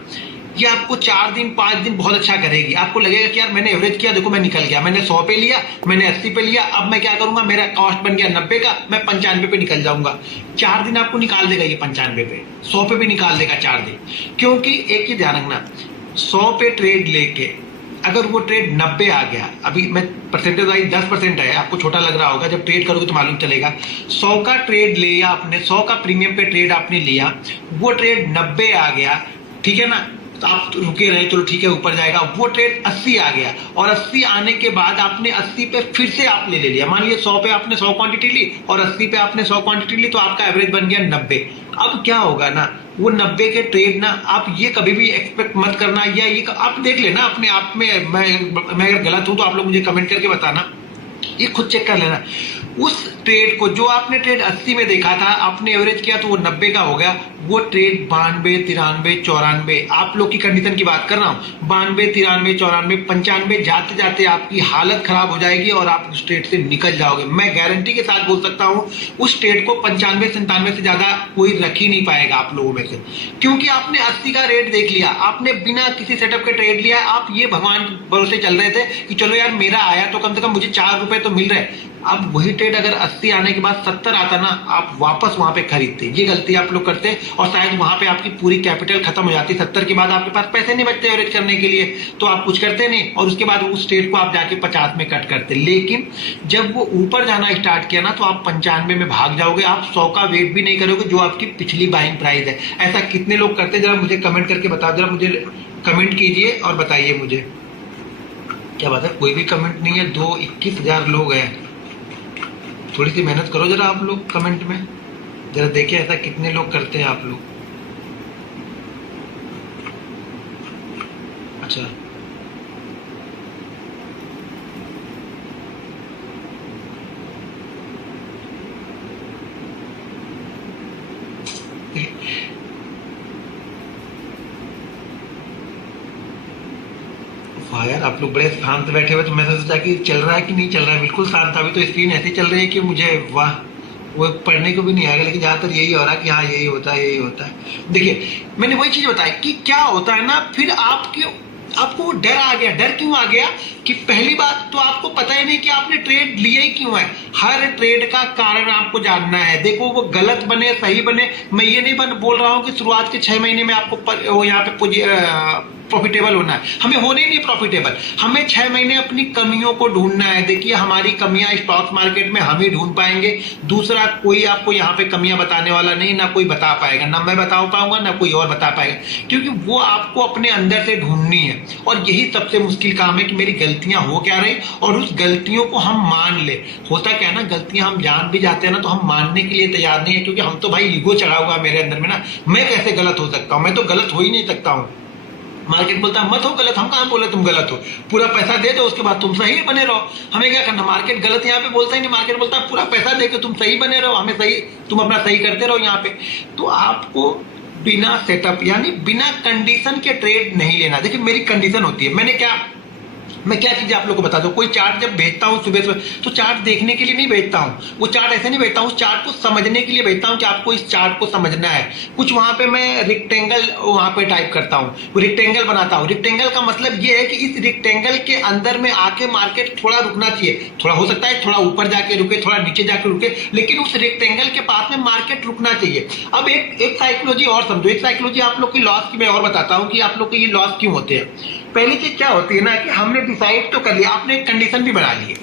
ये आपको 4 दिन 5 दिन बहुत अच्छा करेगी। आपको लगेगा कि यार मैंने एवरेज किया, देखो मैं निकल गया, मैंने 100 पे लिया, मैंने 80 पे लिया, अब मैं क्या करूंगा, मेरा कॉस्ट बन गया 90 का, मैं 95 पे निकल जाऊंगा। 4 दिन आपको निकाल देगा ये 95 पे, 100 पे भी निकाल देगा 4 दिन। क्योंकि एक ही ध्यान रखना, 100 पे ट्रेड लेके अगर वो ट्रेड 90 आ गया, अभी मैं परसेंटेज वाइज 10% है, आपको छोटा लग रहा होगा, जब ट्रेड करोगे तो मालूम चलेगा। 100 का ट्रेड लिया आपने, 100 का प्रीमियम पे ट्रेड आपने लिया, वो ट्रेड 90 आ गया, ठीक है ना, तो आप रुके रहे, चलो ठीक है ऊपर जाएगा। वो ट्रेड 80 आ गया और 80 आने के बाद आपने 80 पे फिर से आपने ले लिया। मान लिया 100 पे आपने 100 क्वांटिटी ली और 80 पे आपने 100 क्वांटिटी ली, तो आपका एवरेज बन गया 90। अब क्या होगा ना, वो 90 के ट्रेड ना, आप ये कभी भी एक्सपेक्ट मत करना, या ये आप देख लेना अपने आप में। मैं अगर गलत हूं तो आप लोग मुझे कमेंट करके बताना, ये खुद चेक कर लेना। उस ट्रेड को जो आपने ट्रेड 80 में देखा था, आपने एवरेज किया तो वो 90 का हो गया, वो ट्रेड 92 93 94, आप लोग की कंडीशन की बात कर रहा हूं, 92 93 94 95 जाते जाते आपकी हालत खराब हो जाएगी और आप उस ट्रेड से निकल जाओगे। मैं गारंटी के साथ बोल सकता हूं, उस ट्रेड को 95 97 से ज्यादा कोई रख ही नहीं पाएगा आप लोगों में से, क्योंकि आपने 80 का रेट देख लिया, आपने बिना किसी सेटअप के ट्रेड लिया। आप ये भगवान भरोसे चल रहे थे कि चलो यार मेरा आया तो कम से कम मुझे 4 रुपए तो मिल रहे। अब वही ट्रेड अगर 80 आने के बाद 70 आता ना, आप वापस वहां पे खरीदते। ये गलती आप लोग करते और शायद वहां पे आपकी पूरी कैपिटल खत्म हो जाती। 70 के बाद आपके पास पैसे नहीं बचते एवरेज करने के लिए, तो आप कुछ करते नहीं और उसके बाद उस ट्रेड को आप जाके 50 में कट करते। लेकिन जब वो ऊपर जाना स्टार्ट किया ना, तो आप 95 में भाग जाओगे, आप 100 का वेट भी नहीं करोगे जो आपकी पिछली बाइंग प्राइस है। ऐसा कितने लोग करते, जरा मुझे कमेंट करके बताओ, जरा मुझे कमेंट कीजिए और बताइए मुझे। क्या बात है, कोई भी कमेंट नहीं है, 21,000 लोग हैं। थोड़ी सी मेहनत करो जरा आप लोग कमेंट में, जरा देखिए ऐसा कितने लोग करते हैं आप लोग। अच्छा वाह यार, आप लोग बड़े शांत बैठे हुए, तो मैंने सोचा कि चल रहा है कि नहीं चल रहा है। बिल्कुल शांत था, अभी तो स्क्रीन ऐसी चल रही है कि मुझे वाह वो पढ़ने को भी नहीं आएगा, लेकिन ज्यादातर यही हो रहा है कि हाँ यही होता है, यही होता है। देखिए मैंने वही चीज बताई कि क्या होता है ना, फिर आपको डर आ गया। डर क्यों आ गया कि पहली बात तो आपको पता ही नहीं कि आपने ट्रेड लिया ही क्यों है। हर ट्रेड का कारण आपको जानना है। देखो वो गलत बने सही बने, मैं ये नहीं बोल रहा हूं कि शुरुआत के 6 महीने में आपको यहाँ पे प्रॉफिटेबल होना है, हमें होने नहीं प्रॉफिटेबल, हमें 6 महीने अपनी कमियों को ढूंढना है। देखिए हमारी कमियां स्टॉक मार्केट में हम ही ढूंढ पाएंगे, दूसरा कोई आपको यहाँ पे कमियां बताने वाला नहीं, ना कोई बता पाएगा, ना मैं बता पाऊंगा ना कोई और बता पाएगा, क्योंकि वो आपको अपने अंदर से ढूंढनी है। और यही सबसे मुश्किल काम है कि मेरी गलतियां हो क्या रही और उस गलतियों को हम मान ले। होता क्या है ना, गलतियां हम जान भी जाते हैं ना तो हम मानने के लिए तैयार नहीं है, क्योंकि हम तो भाई ईगो चढ़ा हुआ मेरे अंदर में ना, मैं कैसे गलत हो सकता हूं, मैं तो गलत हो ही नहीं सकता हूं। मार्केट बोलता है मत हो गलत, हम कहां बोले तुम गलत हो, पूरा पैसा दे दो उसके बाद तुम सही बने रहो। हमें क्या करना, मार्केट गलत यहाँ पे बोलता ही नहीं, मार्केट बोलता है पूरा पैसा दे के तुम सही बने रहो, हमें सही, तुम अपना सही करते रहो यहाँ पे। तो आपको बिना सेटअप यानी बिना कंडीशन के ट्रेड नहीं लेना। देखिए मेरी कंडीशन होती है, मैं क्या चीजें आप लोगों को बता दूं। कोई चार्ट जब भेजता हूं सुबह सुबह, तो चार्ट देखने के लिए नहीं भेजता हूं, वो चार्ट ऐसे नहीं भेजता हूं, उस चार्ट को समझने के लिए भेजता हूं कि आपको इस चार्ट को समझना है। कुछ वहां पे मैं रेक्टेंगल वहां पे टाइप करता हूं, रेक्टेंगल बनाता हूं। रेक्टेंगल का मतलब ये है कि इस रेक्टेंगल के अंदर में आके मार्केट थोड़ा रुकना चाहिए, थोड़ा हो सकता है थोड़ा ऊपर जाके रुके, थोड़ा नीचे जाके रुके, लेकिन उस रेक्टेंगल के पास में मार्केट रुकना चाहिए। अब एक साइकोलॉजी और समझो, एक साइकोलॉजी आप लोग की लॉस की मैं और बताता हूं कि आप लोग को ये लॉस क्यों होते हैं। पहली चीज क्या होती है ना कि हमने डिसाइड तो कर लिया, आपने एक कंडीशन भी बना ली है।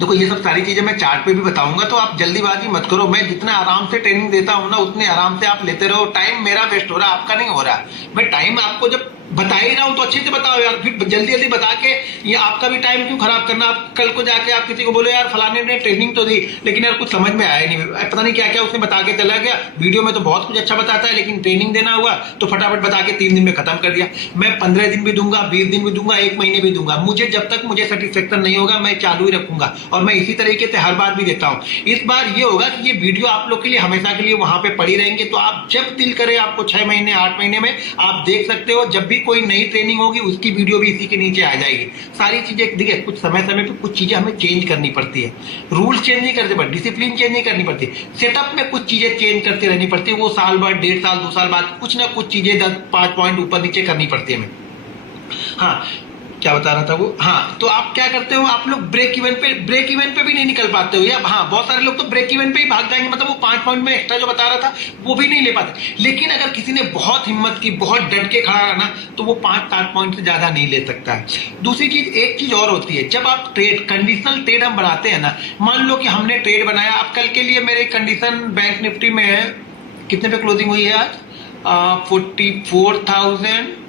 देखो ये सब सारी चीजें मैं चार्ट पे भी बताऊंगा, तो आप जल्दीबाजी मत करो। मैं जितना आराम से ट्रेनिंग देता हूं ना उतने आराम से आप लेते रहो। टाइम मेरा वेस्ट हो रहा है, आपका नहीं हो रहा। मैं टाइम आपको जब बता ही रहा हूं तो अच्छे से बताओ यार, फिर जल्दी जल्दी बता के ये आपका भी टाइम क्यों खराब करना। आप कल को जाके आप किसी को बोलो यार फलाने ने ट्रेनिंग तो दी लेकिन यार कुछ समझ में आया नहीं, पता नहीं क्या क्या उसने बता के चला गया। वीडियो में तो बहुत कुछ अच्छा बताता है लेकिन ट्रेनिंग देना हुआ तो फटाफट बता के 3 दिन में खत्म कर दिया। मैं 15 दिन भी दूंगा, 20 दिन भी दूंगा, 1 महीने भी दूंगा, मुझे जब तक मुझे सेटिस्फेक्शन नहीं होगा मैं चालू ही रखूंगा। और मैं इसी तरीके से हर बार भी देता हूं। इस बार ये होगा कि ये वीडियो आप लोग के लिए हमेशा के लिए वहां पे पड़ी रहेंगे, तो आप जब दिल करे आपको 6 महीने 8 महीने में आप देख सकते हो। जब भी कोई नई ट्रेनिंग होगी उसकी वीडियो भी इसी के नीचे आ जाएगी। सारी चीजें देखिए, कुछ समय समय पे कुछ चीजें हमें चेंज करनी पड़ती है, रूल चेंज नहीं करते पड़ते, डिसिप्लिन चेंज नहीं करनी पड़ती, सेटअप में कुछ चीजें चेंज करती रहनी पड़ती है। वो साल बाद, 1.5 साल 2 साल बाद कुछ ना कुछ चीजें 10-5 पॉइंट ऊपर नीचे करनी पड़ती है हमें। हाँ क्या बता रहा था वो, हाँ तो आप क्या करते हो, आप लोग ब्रेक इवन पे भी नहीं निकल पाते हो। या हाँ बहुत सारे लोग तो ब्रेक इवन पे ही भाग जाएंगे, मतलब वो 5 पॉइंट में एक्स्ट्रा जो बता रहा था वो भी नहीं ले पाते। लेकिन अगर किसी ने बहुत हिम्मत की, बहुत डट के खड़ा रहा ना, तो वो 5-7 पॉइंट से ज्यादा नहीं ले सकता है। दूसरी चीज, एक चीज और होती है, जब आप ट्रेड, कंडीशनल ट्रेड हम बनाते हैं ना, मान लो कि हमने ट्रेड बनाया, अब कल के लिए मेरी कंडीशन बैंक निफ्टी में है, कितने पे क्लोजिंग हुई है आज, 44,514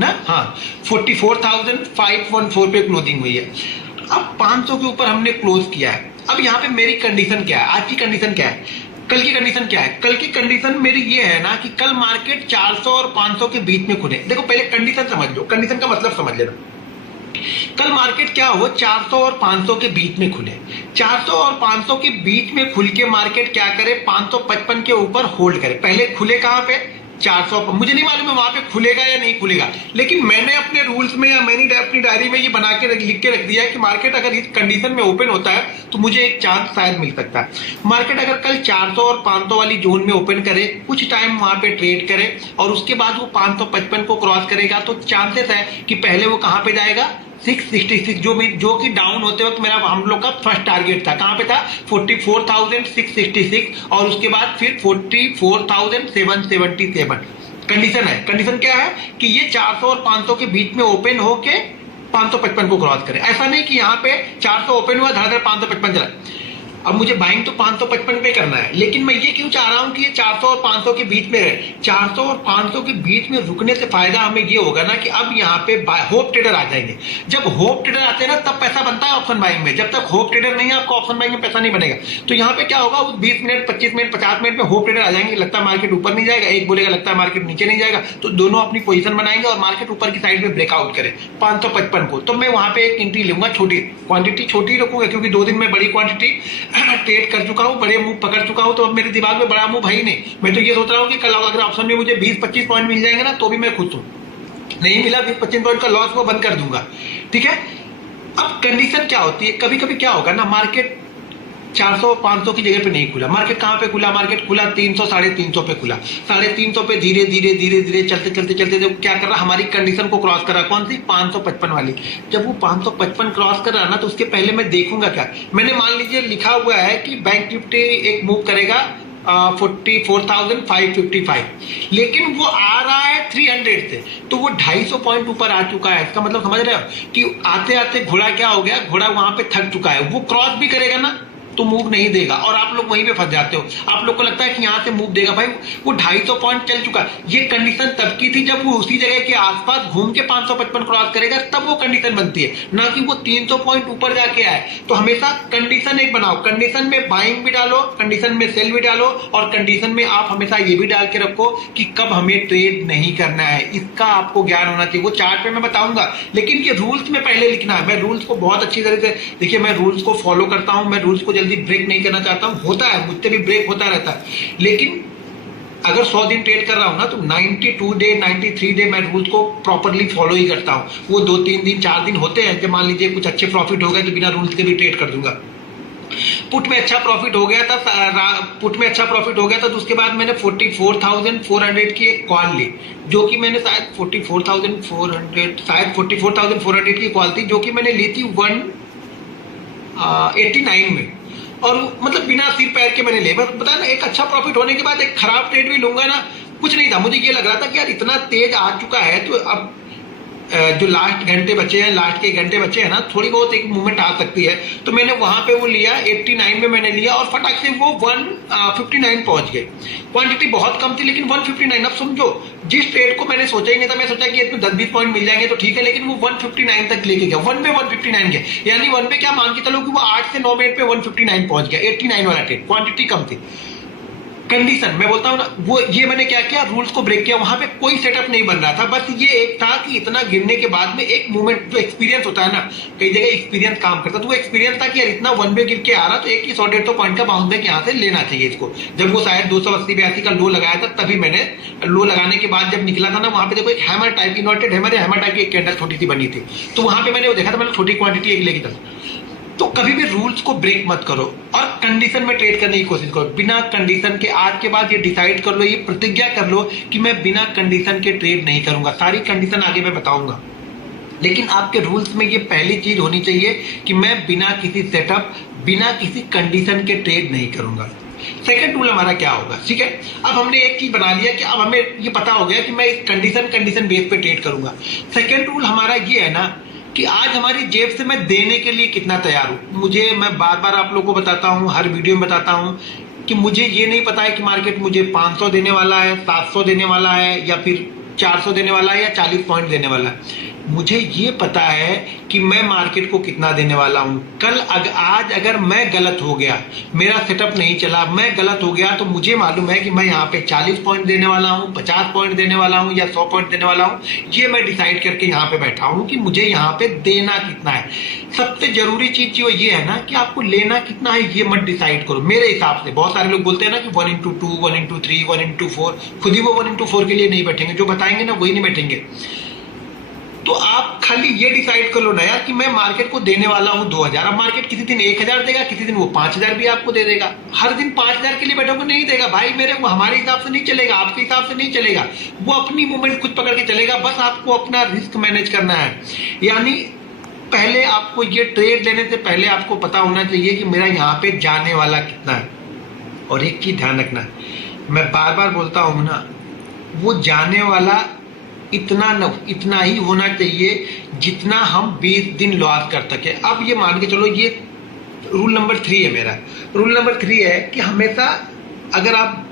ना, हाँ 44,514 पे क्लोजिंग हुई है। अब 500 के ऊपर हमने क्लोज किया है। अब यहाँ पे मेरी कंडीशन क्या है, आज की कंडीशन क्या है, कल की कंडीशन क्या है। कल की कंडीशन मेरी ये है ना कि कल मार्केट 400 और 500 के बीच में खुले। देखो पहले कंडीशन समझ लो, कंडीशन का मतलब समझ लेना। कल मार्केट क्या हो, 400 और 500 के बीच में खुले। 400 और 500 के बीच में खुल के मार्केट क्या करे, 555 के ऊपर होल्ड करे। पहले खुले कहां पे, 400 पर। मुझे नहीं मालूम है वहां पे खुलेगा या नहीं खुलेगा, लेकिन मैंने अपने रूल्स में या मैंने अपनी डायरी में ये बना के लिख के रख दिया है कि मार्केट अगर इस कंडीशन में ओपन होता है तो मुझे एक चांस शायद मिल सकता है। मार्केट अगर कल 400 और 500 वाली जोन में ओपन करे, कुछ टाइम वहां पे ट्रेड करे और उसके बाद वो 555 को क्रॉस करेगा, तो चांसेस है कि पहले वो कहां पे जाएगा, 666, जो कि डाउन होते वक्त मेरा हम लोग का फर्स्ट टारगेट था, कहां पे था, 44,666, और उसके बाद फिर 44,777। कंडीशन है, कंडीशन क्या है कि ये 400 और 500 के बीच में ओपन होके 555 को क्रॉस करे। ऐसा नहीं कि यहाँ पे 400 ओपन हुआ, धड़ाधड़ 555 चला। अब मुझे बाइंग तो 555 पे करना है, लेकिन मैं ये क्यों चाह रहा हूं कि ये 400 और 500 के बीच में रहे। 400 और 500 के बीच में रुकने से फायदा हमें ये होगा ना कि अब यहाँ पे होप ट्रेडर आ जाएंगे। जब होप ट्रेडर आते हैं ना तब पैसा बनता है ऑप्शन बाइंग में। जब तक होप ट्रेडर नहीं है आपको ऑप्शन बाइंग में पैसा नहीं बनेगा। तो यहाँ पे क्या होगा, 20 मिनट 25 मिनट 50 मिनट में होप ट्रेडर आ जाएंगे। लगता है मार्केट ऊपर नहीं जाएगा, एक बोलेगा लगता है मार्केट नीचे नहीं जाएगा, तो दोनों अपनी पोजीशन बनाएंगे और मार्केट ऊपर की साइड में ब्रेकआउट करे 555 को। तो मैं वहां पे एक एंट्री लूंगा, छोटी क्वांटिटी छोटी रखूंगा, क्योंकि 2 दिन में बड़ी क्वांटिटी ट्रेड कर चुका हूं, बड़े मूव पकड़ चुका हूं, तो अब मेरे दिमाग में बड़ा मूव है ही नहीं। मैं तो ये सोच रहा हूं कि कल अगर ऑप्शन में मुझे 20-25 पॉइंट मिल जाएंगे ना तो भी मैं खुश हूं। नहीं मिला 20-25 पॉइंट का लॉस वो बंद कर दूंगा, ठीक है। अब कंडीशन क्या होती है, कभी कभी क्या होगा ना, मार्केट 400-500 की जगह पे नहीं खुला। मार्केट कहां पे खुला, मार्केट खुला 300 350 पे खुला। 350 पे धीरे धीरे चलते क्या कर रहा, हमारी कंडीशन को क्रॉस कर रहा। कौन सी, 555 वाली। जब वो 555 क्रॉस कर रहा ना तो उसके पहले मैं देखूंगा क्या, मैंने मान लीजिए लिखा हुआ है कि बैंक निफ्टी एक मूव करेगा 44,555, लेकिन वो आ रहा है 300 से, तो वो 250 पॉइंट ऊपर आ चुका है। इसका मतलब समझ रहे हो कि आते आते घोड़ा क्या हो गया, घोड़ा वहां पे थक चुका है। वो क्रॉस भी करेगा ना तो मूव नहीं देगा, और आप लोग वहीं पे फंस जाते हो। आप लोग को लगता है कि यहां से मूव देगा, भाई वो 250 पॉइंट चल चुका है। ये कंडीशन तब की थी जब वो उसी जगह के आसपास घूम के 555 क्रॉस करेगा, तब वो कंडीशन बनती है, ना कि वो 300 पॉइंट ऊपर जाके आए। तो हमेशा कंडीशन एक बनाओ, कंडीशन में बाइंग भी डालो, कंडीशन में सेल भी डालो, और कंडीशन में आप हमेशा ये भी डाल के रखो कि कब हमें ट्रेड नहीं करना है। इसका आपको ज्ञान होना चाहिए। वो चार्ट पे मैं बताऊंगा, लेकिन ये रूल्स में पहले लिखना है। मैं रूल्स को बहुत अच्छी तरह से, देखिए मैं रूल्स को फॉलो करता हूं, मैं रूल्स को जल्दी ब्रेक नहीं करना चाहता हूं। होता है, मुझसे भी ब्रेक होता रहता है, लेकिन अगर 100 दिन ट्रेड कर रहा हूं ना, तो 92 डे 93 डे मैं रूल्स को प्रॉपरली फॉलो ही करता हूं। वो 2-3 दिन 4 दिन होते हैं जब मान लीजिए कुछ अच्छे प्रॉफिट हो गए तो बिना रूल्स के भी ट्रेड कर दूंगा। पुट में अच्छा प्रॉफिट हो गया था, पुट में अच्छा प्रॉफिट हो गया था, तो उसके बाद मैंने 44,400 की एक कॉल ली, जो कि मैंने शायद 44,400 की कॉल थी, जो कि मैंने ली थी 189 में, और मतलब बिना सिर पैर के मैंने ले, बस पता ना, एक अच्छा प्रॉफिट होने के बाद एक खराब ट्रेड भी लूंगा ना, कुछ नहीं था। मुझे ये लग रहा था कि यार इतना तेज आ चुका है, तो अब जो लास्ट घंटे बचे हैं, लास्ट के घंटे बचे हैं ना, थोड़ी बहुत एक मूवमेंट आ सकती है, तो मैंने वहां पे वो लिया 89 में मैंने लिया, और फटाक से वो 159 पहुंच गए। क्वांटिटी बहुत कम थी, लेकिन 159। अब समझो, जिस ट्रेड को मैंने सोचा ही नहीं था, मैं सोचा कि इसमें 10-20 पॉइंट मिल जाएंगे तो ठीक है, लेकिन वो 159 तक लेके गया, 1 पे 159 गया, यानी 1 पे क्या मान के चलो कि वो 8 से 9 मिनट पे 159 पहुंच गया। 89 वाला ट्रेड, क्वांटिटी कम थी। कंडीशन मैं बोलता हूं ना, वो ये मैंने क्या किया, रूल्स को ब्रेक किया। वहां पे कोई सेटअप नहीं बन रहा था, बस ये एक था कि इतना गिरने के बाद में एक मूवमेंट, जो एक्सपीरियंस होता है ना, कई जगह एक्सपीरियंस काम करता है, तो वो एक्सपीरियंस था कि यार इतना 1 वे गिर के आ रहा, तो एक ही 100-150 पॉइंट का बाउंस बैक यहाँ से लेना चाहिए इसको। जब वो शायद 280-82 का लो लगाया था, तभी मैंने लो लगाने के बाद जब निकला था ना, वहां पे देखो एक hammer type, inverted hammer type की एक कैंडल छोटी सी बनी थी, तो वहां पे मैंने वो देखा था, मैंने छोटी क्वांटिटी एक लेके था। तो कभी भी रूल्स को ब्रेक मत करो, और कंडीशन में ट्रेड करने की कोशिश करो। बिना कंडीशन के आज के बाद ये डिसाइड कर लो, ये प्रतिज्ञा कर लो कि मैं बिना कंडीशन के ट्रेड नहीं करूंगा। सारी कंडीशन आगे मैं बताऊंगा, लेकिन आपके रूल्स में ये पहली चीज होनी चाहिए कि मैं बिना किसी सेटअप, बिना किसी कंडीशन के ट्रेड नहीं करूंगा। सेकंड रूल हमारा क्या होगा, ठीक है। अब हमने एक चीज बना लिया कि अब हमें ये पता हो गया कि मैं एक कंडीशन बेस पे ट्रेड करूंगा। सेकंड रूल हमारा ये है ना कि आज हमारी जेब से मैं देने के लिए कितना तैयार हूं। मैं बार बार आप लोगों को बताता हूं, हर वीडियो में बताता हूं कि मुझे ये नहीं पता है कि मार्केट मुझे 500 देने वाला है, 700 देने वाला है, या फिर 400 देने वाला है, या 40 पॉइंट देने वाला है। मुझे ये पता है कि मैं मार्केट को कितना देने वाला हूं। आज अगर मैं गलत हो गया, मेरा सेटअप नहीं चला, मैं गलत हो गया, तो मुझे मालूम है कि मैं यहाँ पे 40 पॉइंट देने वाला हूं, 50 पॉइंट देने वाला हूं, या 100 पॉइंट देने वाला हूं। ये मैं डिसाइड करके यहाँ पे बैठा हूं कि मुझे यहाँ पे देना कितना है। सबसे जरूरी चीज जो ये है ना कि आपको लेना कितना है, ये मत डिसाइड करो मेरे हिसाब से। बहुत सारे लोग बोलते हैं ना कि 1x2, 1x3, 1x4, खुद ही वो 1x4 के लिए नहीं बैठेंगे, जो बताएंगे ना वही नहीं बैठेंगे। तो आप खाली ये डिसाइड कर लो ना यार कि मैं मार्केट को देने वाला हूं 2000। अब मार्केट किसी दिन 1000 देगा, किसी दिन वो 5000 भी आपको दे देगा। हर दिन 5000 के लिए बैठोगे, नहीं देगा भाई मेरे, वो हमारे हिसाब से नहीं चलेगा, आपके हिसाब से नहीं चलेगा, वो अपनी मूवमेंट खुद पकड़ के चलेगा। बस आपको अपना रिस्क मैनेज करना है। यानी पहले आपको ये ट्रेड लेने से पहले आपको पता होना चाहिए कि मेरा यहाँ पे जाने वाला कितना है। और एक चीज ध्यान रखना, मैं बार बार बोलता हूं ना, वो जाने वाला इतना ही होना चाहिए जितना हम 20 दिन लॉस कर सके। अब ये मान के चलो, ये रूल नंबर 3 है मेरा। रूल नंबर 3 है कि हमेशा अगर आप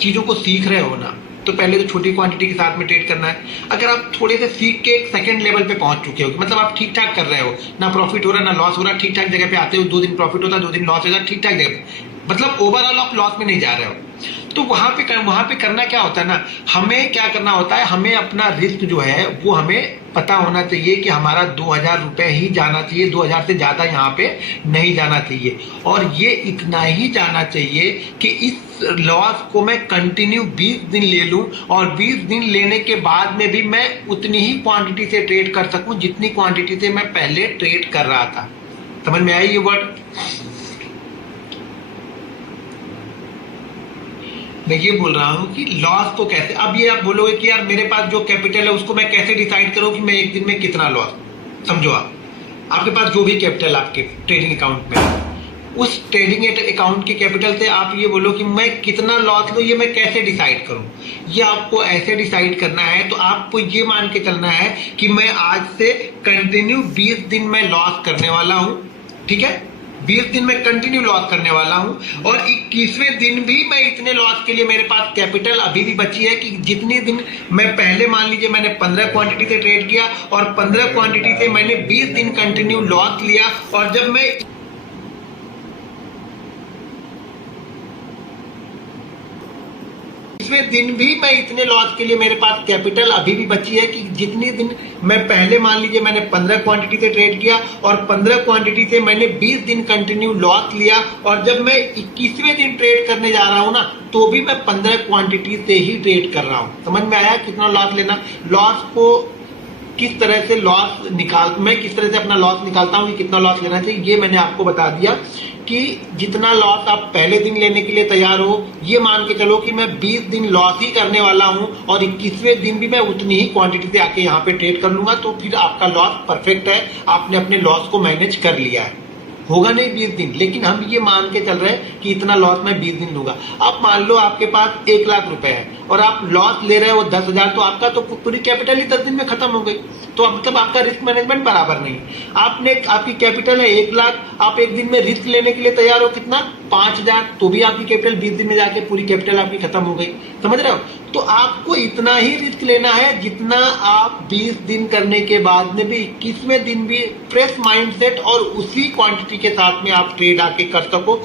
चीजों को सीख रहे हो ना, तो पहले तो छोटी क्वांटिटी के साथ में ट्रेड करना है। अगर आप थोड़े से सीख के एक सेकंड लेवल पे पहुंच चुके हो, मतलब आप ठीक ठाक कर रहे हो, ना प्रॉफिट हो रहा ना लॉस हो रहा, ठीक ठाक जगह पे आते हो, 2 दिन प्रॉफिट होता, 2 दिन लॉस हो जाता, ठीक ठाक जगह पे, मतलब ओवरऑल आप लॉस में नहीं जा रहे हो, तो वहां पे करना क्या होता है ना, हमें क्या करना होता है, हमें अपना रिस्क जो है वो हमें पता होना चाहिए कि हमारा 2000 रुपए ही जाना चाहिए, 2000 से ज्यादा यहाँ पे नहीं जाना चाहिए। और ये इतना ही जाना चाहिए कि इस लॉस को मैं कंटिन्यू 20 दिन ले लूं, और 20 दिन लेने के बाद में भी मैं उतनी ही क्वांटिटी से ट्रेड कर सकूं जितनी क्वांटिटी से मैं पहले ट्रेड कर रहा था। समझ में आई ये वर्ड? मैं ये बोल रहा हूं कि लॉस को कैसे, अब ये आप बोलोगे कि यार मेरे पास जो कैपिटल है उसको मैं कैसे डिसाइड करूं कि मैं एक दिन में कितना लॉस। समझो, आपके पास जो भी कैपिटल आपके ट्रेडिंग अकाउंट में, उस ट्रेडिंग अकाउंट के कैपिटल से आप ये बोलो कि मैं कितना लॉस लूँ, ये मैं कैसे डिसाइड करूँ। ये आपको ऐसे डिसाइड करना है, तो आपको ये मान के चलना है कि मैं आज से कंटिन्यू 20 दिन मैं लॉस करने वाला हूँ, ठीक है। 20 दिन में कंटिन्यू लॉस करने वाला हूं और 21वें दिन भी मैं इतने लॉस के लिए मेरे पास कैपिटल अभी भी बची है कि जितने दिन मैं पहले, मान लीजिए मैंने 15 क्वांटिटी से ट्रेड किया और 15 क्वांटिटी से मैंने 20 दिन कंटिन्यू लॉस लिया, और जब मैं इसमें दिन भी मैं इतने लॉस के लिए मेरे पास कैपिटल अभी भी बची है कि जितने दिन मैं पहले, मान लीजिए मैंने 15 क्वांटिटी से ट्रेड किया और 15 क्वांटिटी से मैंने 20 दिन कंटिन्यू लॉस लिया, और जब मैं 21वें दिन ट्रेड करने जा रहा हूं ना, तो भी मैं 15 क्वांटिटी से ही ट्रेड कर रहा हूं। समझ में आया कितना लॉस लेना, लॉस को किस तरह से मैं किस तरह से अपना लॉस निकालता हूं कि कितना लॉस लेना चाहिए, ये मैंने आपको बता दिया कि जितना लॉस आप पहले दिन लेने के लिए तैयार हो, ये मान के चलो कि मैं 20 दिन लॉस ही करने वाला हूं और 21वें दिन भी मैं उतनी ही क्वांटिटी से आके यहाँ पे ट्रेड कर लूंगा, तो फिर आपका लॉस परफेक्ट है, आपने अपने लॉस को मैनेज कर लिया है। होगा नहीं 20 दिन, लेकिन हम ये मान के चल रहे हैं कि इतना लॉस मैं 20 दिन लूंगा। अब मान लो आपके पास 1 लाख रुपए है और आप लॉस ले रहे हो 10,000, तो आपका तो पूरी कैपिटल ही 10 दिन में खत्म हो गई, तो अब मतलब आपका रिस्क मैनेजमेंट बराबर नहीं। आपकी कैपिटल है 1 लाख, आप एक दिन में रिस्क लेने के लिए तैयार हो कितना, 5,000, तो भी आपकी कैपिटल 20 दिन में जाके पूरी कैपिटल आपकी खत्म हो गई। समझ रहे हो, तो आपको इतना ही रिस्क लेना है जितना आप 20 दिन करने के बाद में भी 21वें दिन भी फ्रेश माइंडसेट और उसी क्वांटिटी के साथ में आप ट्रेड आके कर सको,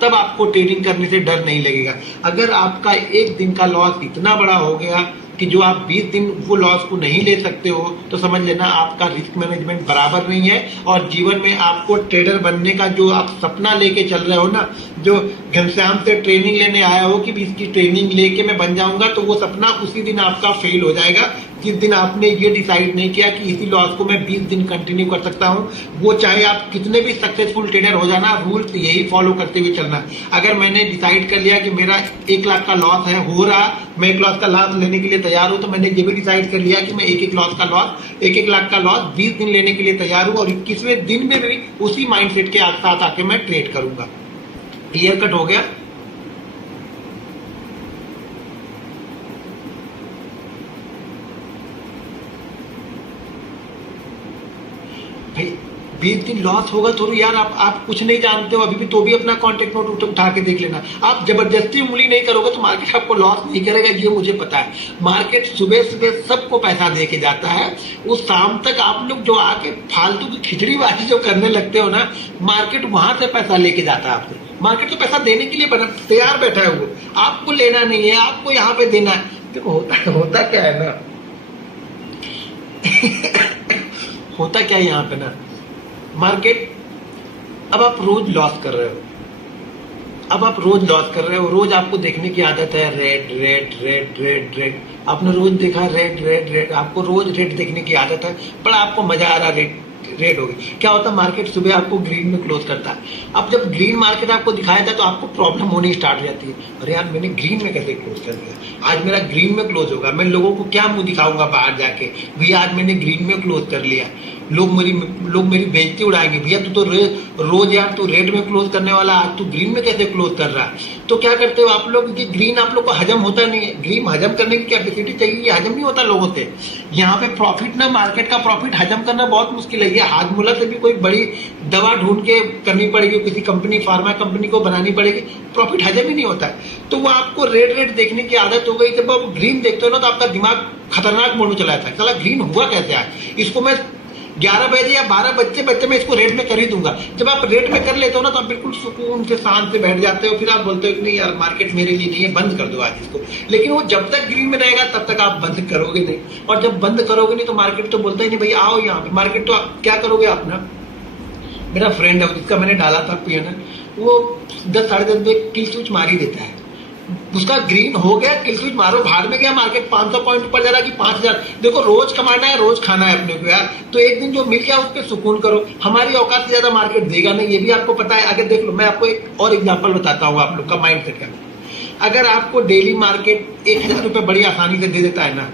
तब आपको ट्रेडिंग करने से डर नहीं लगेगा। अगर आपका एक दिन का लॉस इतना बड़ा हो गया कि जो आप 20 दिन वो लॉस को नहीं ले सकते हो, तो समझ लेना आपका रिस्क मैनेजमेंट बराबर नहीं है, और जीवन में आपको ट्रेडर बनने का जो आप सपना लेके चल रहे हो ना, जो घनश्याम से ट्रेनिंग लेने आया हो कि इसकी ट्रेनिंग लेके मैं बन जाऊंगा, तो वो सपना उसी दिन आपका फेल हो जाएगा जिस दिन आपने ये डिसाइड नहीं किया कि इसी लॉस को मैं 20 दिन कंटिन्यू कर सकता हूं। वो चाहे आप कितने भी सक्सेसफुल ट्रेडर हो जाना, रूल्स यही फॉलो करते हुए चलना। अगर मैंने डिसाइड कर लिया कि मेरा 1 लाख का लॉस है, हो रहा, मैं 1 लाख का लॉस लेने के लिए तैयार हूं, तो मैंने ये भी डिसाइड कर लिया कि मैं 1 लाख का लॉस 20 दिन लेने के लिए तैयार हूं और 21वें दिन में भी उसी माइंडसेट के साथ आके मैं ट्रेड करूंगा। क्लियर कट हो गया। भाई 20 दिन लॉस होगा तो यार आप कुछ नहीं जानते हो अभी भी, तो भी अपना कॉन्टेक्ट नोट उठा के देख लेना। आप जबरदस्ती उंगली नहीं करोगे तो मार्केट आपको लॉस नहीं करेगा, ये मुझे पता है। मार्केट सुबह सुबह सबको पैसा दे के जाता है, उस शाम तक आप लोग जो आके फालतू की खिचड़ीबाजी जो करने लगते हो ना, मार्केट वहां से पैसा लेके जाता है आपसे। मार्केट तो पैसा देने के लिए तैयार बैठा है, वो आपको लेना नहीं है, आपको यहाँ पे देना है। देखो होता क्या है ना होता क्या है यहाँ पे ना, मार्केट, अब आप रोज लॉस कर रहे हो, रोज आपको देखने की आदत है red red red red red, आपने रोज देखा रेड रेड रेड, आपको रोज रेड देखने की आदत है, पर आपको मजा आ रहा रेड होगी। क्या होता है, मार्केट सुबह आपको ग्रीन में क्लोज करता है। अब जब ग्रीन मार्केट आपको दिखाया था तो आपको प्रॉब्लम होनी स्टार्ट हो जाती है, अरे यार मैंने ग्रीन में कैसे क्लोज कर दिया, आज मेरा ग्रीन में क्लोज होगा, मैं लोगों को क्या मुंह दिखाऊंगा बाहर जाके, भैया आज मैंने ग्रीन में क्लोज कर लिया, लोग मेरी बेइज्जती उड़ाएंगे, भैया तू तो रोज यार तू रेड में क्लोज करने वाला, आज तू ग्रीन में कैसे क्लोज कर रहा है। तो क्या करते हो आप लोग कि ग्रीन आप लोग को हजम होता नहीं है, ग्रीन हजम करने की कैपेसिटी चाहिए, ये हजम नहीं होता लोगों से। यहाँ पे प्रॉफिट ना, मार्केट का प्रॉफिट हजम करना बहुत मुश्किल है, ये हाजमोला से भी कोई बड़ी दवा ढूंढ के करनी पड़ेगी, किसी कंपनी फार्मा कंपनी को बनानी पड़ेगी, प्रॉफिट हजम ही नहीं होता है। तो वो आपको रेड देखने की आदत हो गई, जब आप ग्रीन देखते हो ना तो आपका दिमाग खतरनाक मोड में चला जाता है, चला ग्रीन हुआ कैसे आज, इसको मैं 11 बजे या 12 बच्चे मैं इसको रेड में कर ही दूंगा। जब आप रेड में कर लेते हो ना तो आप बिल्कुल सुकून से शांत से बैठ जाते हो, फिर आप बोलते हो कि नहीं यार मार्केट मेरे लिए नहीं है, बंद कर दो आज इसको। लेकिन वो जब तक ग्रीन में रहेगा तब तक आप बंद करोगे नहीं, और जब बंद करोगे नहीं तो मार्केट तो बोलता ही नहीं भाई आओ यहाँ पे। मार्केट तो आप क्या करोगे आप ना, मेरा फ्रेंड है जिसका मैंने डाला था पियानो, वो 10 साढ़े 10 बजे किल स्विच मार ही देता है, उसका ग्रीन हो गया, किल स्विच मारो, बाहर में गया मार्केट 500 पॉइंट ऊपर जा रहा कि 5,000। देखो रोज कमाना है, रोज खाना है अपने को यार, तो एक दिन जो मिल गया उस पर सुकून करो। हमारी औकात से ज्यादा मार्केट देगा नहीं, ये भी आपको पता है। अगर देख लो, मैं आपको एक और एग्जांपल बताता हूँ आप लोग का माइंड सेट का। अगर आपको डेली मार्केट 1,000 रुपए बड़ी आसानी से दे देता है ना,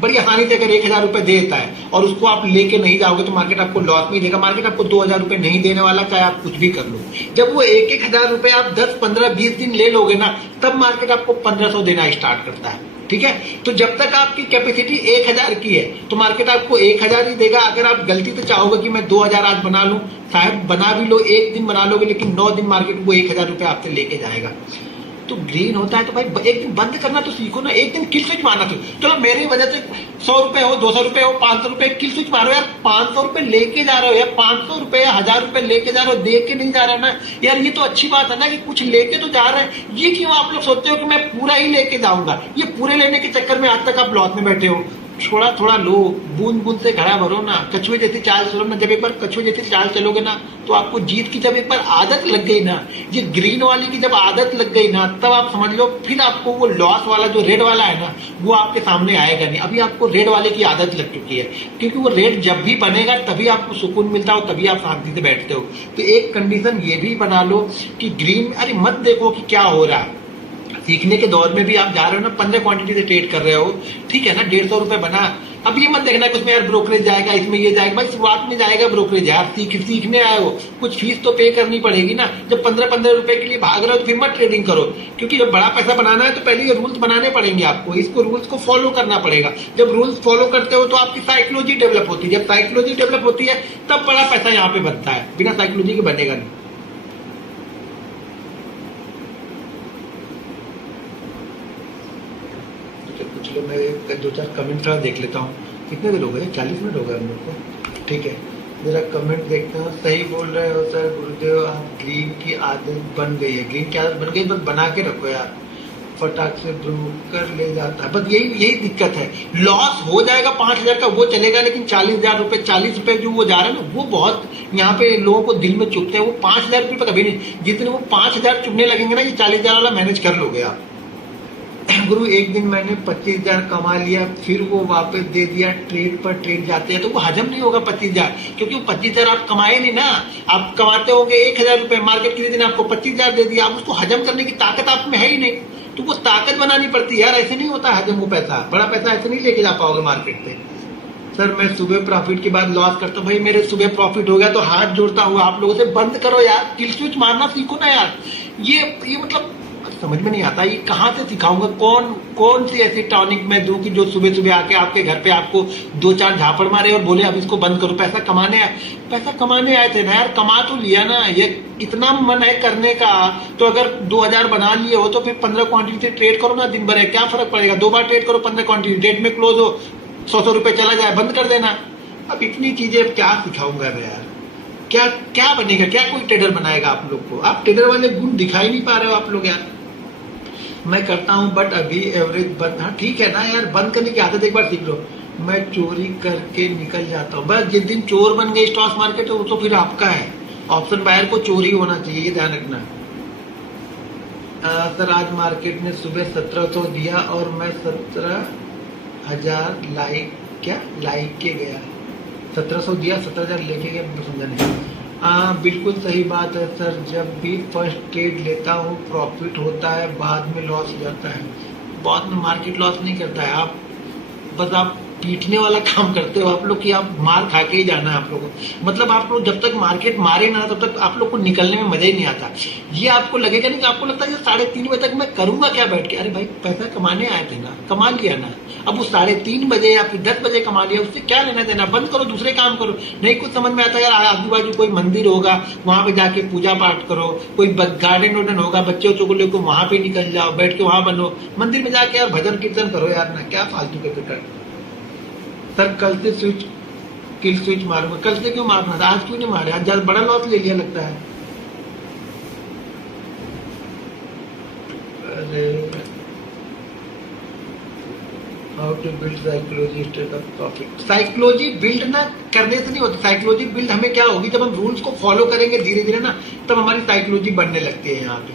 बड़ी आसानी से अगर 1,000 रुपए दे देता है और उसको आप लेके नहीं जाओगे तो मार्केट आपको लॉस में देगा। मार्केट आपको 2,000 रुपए नहीं देने वाला, चाहे आप कुछ भी कर लो। जब वो 1,000 रुपए आप 10, 15, 20 दिन ले लोगे ना, तब मार्केट आपको 1,500 देना स्टार्ट करता है। ठीक है, तो जब तक आपकी कैपेसिटी 1,000 की है तो मार्केट आपको 1,000 ही देगा। अगर आप गलती से चाहोगे कि मैं 2,000 आज बना लूं, शायद बना भी लो, एक दिन बना लोगे, लेकिन 9 दिन मार्केट वो 1,000 रुपए आपसे लेके जाएगा। तो ग्रीन होता है तो भाई एक दिन बंद करना तो सीखो ना, एक दिन किल स्विच मारना सीखो। चलो मेरी वजह से 100 रुपए हो, 200 रुपए हो, 500 रुपए, किल स्विच मारो यार। 500 रुपए लेके जा रहे हो यार, 500 रुपए या 1,000 रुपए लेके जा रहे हो, दे के नहीं जा रहे हो ना यार। ये तो अच्छी बात है ना कि कुछ लेके तो जा रहे हैं। ये क्यों आप लोग सोचते हो कि मैं पूरा ही लेके जाऊंगा? ये पूरे लेने के चक्कर में आज तक आप लॉस में बैठे हो। थोड़ा थोड़ा लो, बूंद बूंद से घड़ा भरो ना, कछुए जैसी चाल चलो ना। जब एक बार कछुए जैसी चाल चलोगे ना तो आपको जीत की जब एक बार आदत लग गई ना, ये ग्रीन वाली की जब आदत लग गई ना, तब आप समझ लो फिर आपको वो लॉस वाला जो रेड वाला है ना, वो आपके सामने आएगा नहीं। अभी आपको रेड वाले की आदत लग चुकी है, क्योंकि वो रेड जब भी बनेगा तभी आपको सुकून मिलता हो, तभी आप शांति से बैठते हो। तो एक कंडीशन ये भी बना लो कि ग्रीन, अरे मत देखो कि क्या हो रहा है। सीखने के दौर में भी आप जा रहे हो ना, 15 क्वांटिटी से ट्रेड कर रहे हो, ठीक है ना, 150 रुपए बना। अब ये मत देखना कि उसमें यार ब्रोकरेज जाएगा, इसमें ये जाएगा। भाई शुरुआत में जाएगा ब्रोकरेज यार, सीखने आए हो, कुछ फीस तो पे करनी पड़ेगी ना। जब 15-15 रुपए के लिए भाग रहे हो तो फिर मत ट्रेडिंग करो, क्योंकि जब बड़ा पैसा बनाना है तो पहले ये रूल्स बनाने पड़ेंगे आपको। इसको रूल्स को फॉलो करना पड़ेगा। जब रूल्स फॉलो करते हो तो आपकी साइकोलॉजी डेवलप होती है। जब साइकोलॉजी डेवलप होती है तब बड़ा पैसा यहाँ पे बनता है, बिना साइकोलॉजी के बनेगा नहीं। कुछ लोग, मैं 2-4 कमेंट थोड़ा देख लेता हूँ। कितने देर हो गए? 40 मिनट हो गए हम लोग को। ठीक है, जरा कमेंट देखता हूँ। सही बोल रहे हो सर गुरुदेव, आप ग्रीन की आदत बन गई है। ग्रीन की आदत बन गई, बस बना के रखो यार, फटाक से ब्रोकर ले जाता है। बस यही दिक्कत है। लॉस हो जाएगा 5,000 का, वो चलेगा, लेकिन 40,000 रुपए, 40 रुपए जो वो जा रहे हैं ना, वो बहुत यहाँ पे लोगों को दिल में चुभते हैं। वो 5,000 रुपये पर कभी नहीं, जितने वो 5,000 चुभने लगेंगे ना, ये 40,000 वाला मैनेज कर लोगे आप। गुरु एक दिन मैंने 25,000 कमा लिया, फिर वो वापस दे दिया। ट्रेड पर ट्रेड जाते हैं तो वो हजम नहीं होगा 25,000, क्योंकि वो 25,000 आप कमाए नहीं ना। आप कमाते होंगे 1,000 रुपए, मार्केट किसी दिन आपको 25,000 दे दिया, आप उसको हजम करने की ताकत आप में है ही नहीं। तो वो ताकत बनानी पड़ती है यार, ऐसे नहीं होता हजम वो पैसा। बड़ा पैसा ऐसे नहीं लेके जा पाओगे मार्केट पे। सर मैं सुबह प्रॉफिट के बाद लॉस करता हूँ। भाई मेरे सुबह प्रॉफिट हो गया तो हाथ जोड़ता हूँ आप लोगों से, बंद करो यार, किल स्विच मारना सीखो ना यार। ये मतलब समझ में नहीं आता, ये कहाँ से सिखाऊंगा? कौन सी ऐसी टॉनिक मैं दूं कि जो सुबह सुबह आके आपके घर पे आपको 2-4 झापड़ मारे और बोले अब इसको बंद करो। पैसा कमाने आए थे ना यार, कमा तो लिया ना। ये इतना मन है करने का, तो अगर 2,000 बना लिए हो तो फिर 15 क्वांटिटी से ट्रेड करो ना दिन भर है, क्या फर्क पड़ेगा? 2 बार ट्रेड करो, 15 क्वांटिटी, डेट में क्लोज हो, 100 रुपए चला जाए, बंद कर देना। अब इतनी चीजें अब क्या सिखाऊंगा मैं यार? क्या बनेगा? क्या कोई ट्रेडर बनाएगा आप लोग को? आप ट्रेडर वाले गुण दिखाई नहीं पा रहे हो आप लोग यार। मैं करता हूँ बट अभी एवरेज बंद। हाँ ठीक है ना यार, बंद करने की आदत एक बार सीख लो। मैं चोरी करके निकल जाता हूँ, बस जिस दिन चोर बन गए स्टॉक मार्केट वो तो फिर आपका है। ऑप्शन बायर को चोरी होना चाहिए, ये ध्यान रखना। सर आज मार्केट ने सुबह 1700 दिया और मैं 17,000 लाइक के गया। 1700 दिया, 17,000 लेके गया, समझा नहीं। बिल्कुल सही बात है सर, जब भी फर्स्ट ट्रेड लेता हूँ प्रॉफिट होता है, बाद में लॉस हो जाता है। बाद में मार्केट लॉस नहीं करता है, आप पीटने वाला काम करते हो आप लोग कि आप मार खा के ही जाना है आप लोगों को। मतलब आप लोग जब तक मार्केट मारे ना तब तक आप लोग को निकलने में मजा ही नहीं आता। ये आपको लगेगा नहीं कि आपको लगता है 3:30 बजे तक मैं करूंगा क्या बैठ के? अरे भाई पैसा कमाने आए थे ना, कमा लिया ना। अब वो 3:30 बजे या फिर 10 बजे कमा लिया, उससे क्या लेना देना? बंद करो, दूसरे काम करो। नहीं कुछ समझ में आता यार, आजू बाजू कोई मंदिर होगा वहां पे जाके पूजा पाठ करो, कोई गार्डन वार्डन होगा, बच्चे बच्चों को लेकर वहां पे निकल जाओ, बैठ के वहां बनो, मंदिर में जाके यार भजन कीर्तन करो यार ना, क्या फालतू के फिक्र। सर कल से किल स्विच मारूंगा। कल से क्यों मारना था? आज क्यों नहीं मारे? आज ज्यादा बड़ा लॉस ले लिया लगता है। अरे how to build psychology state of profit. Psychology build ना करने से नहीं होती। साइकोलॉजी बिल्ड हमें क्या होगी, जब हम रूल्स को फॉलो करेंगे धीरे धीरे ना, तब हमारी साइकोलॉजी बनने लगती है यहाँ पे।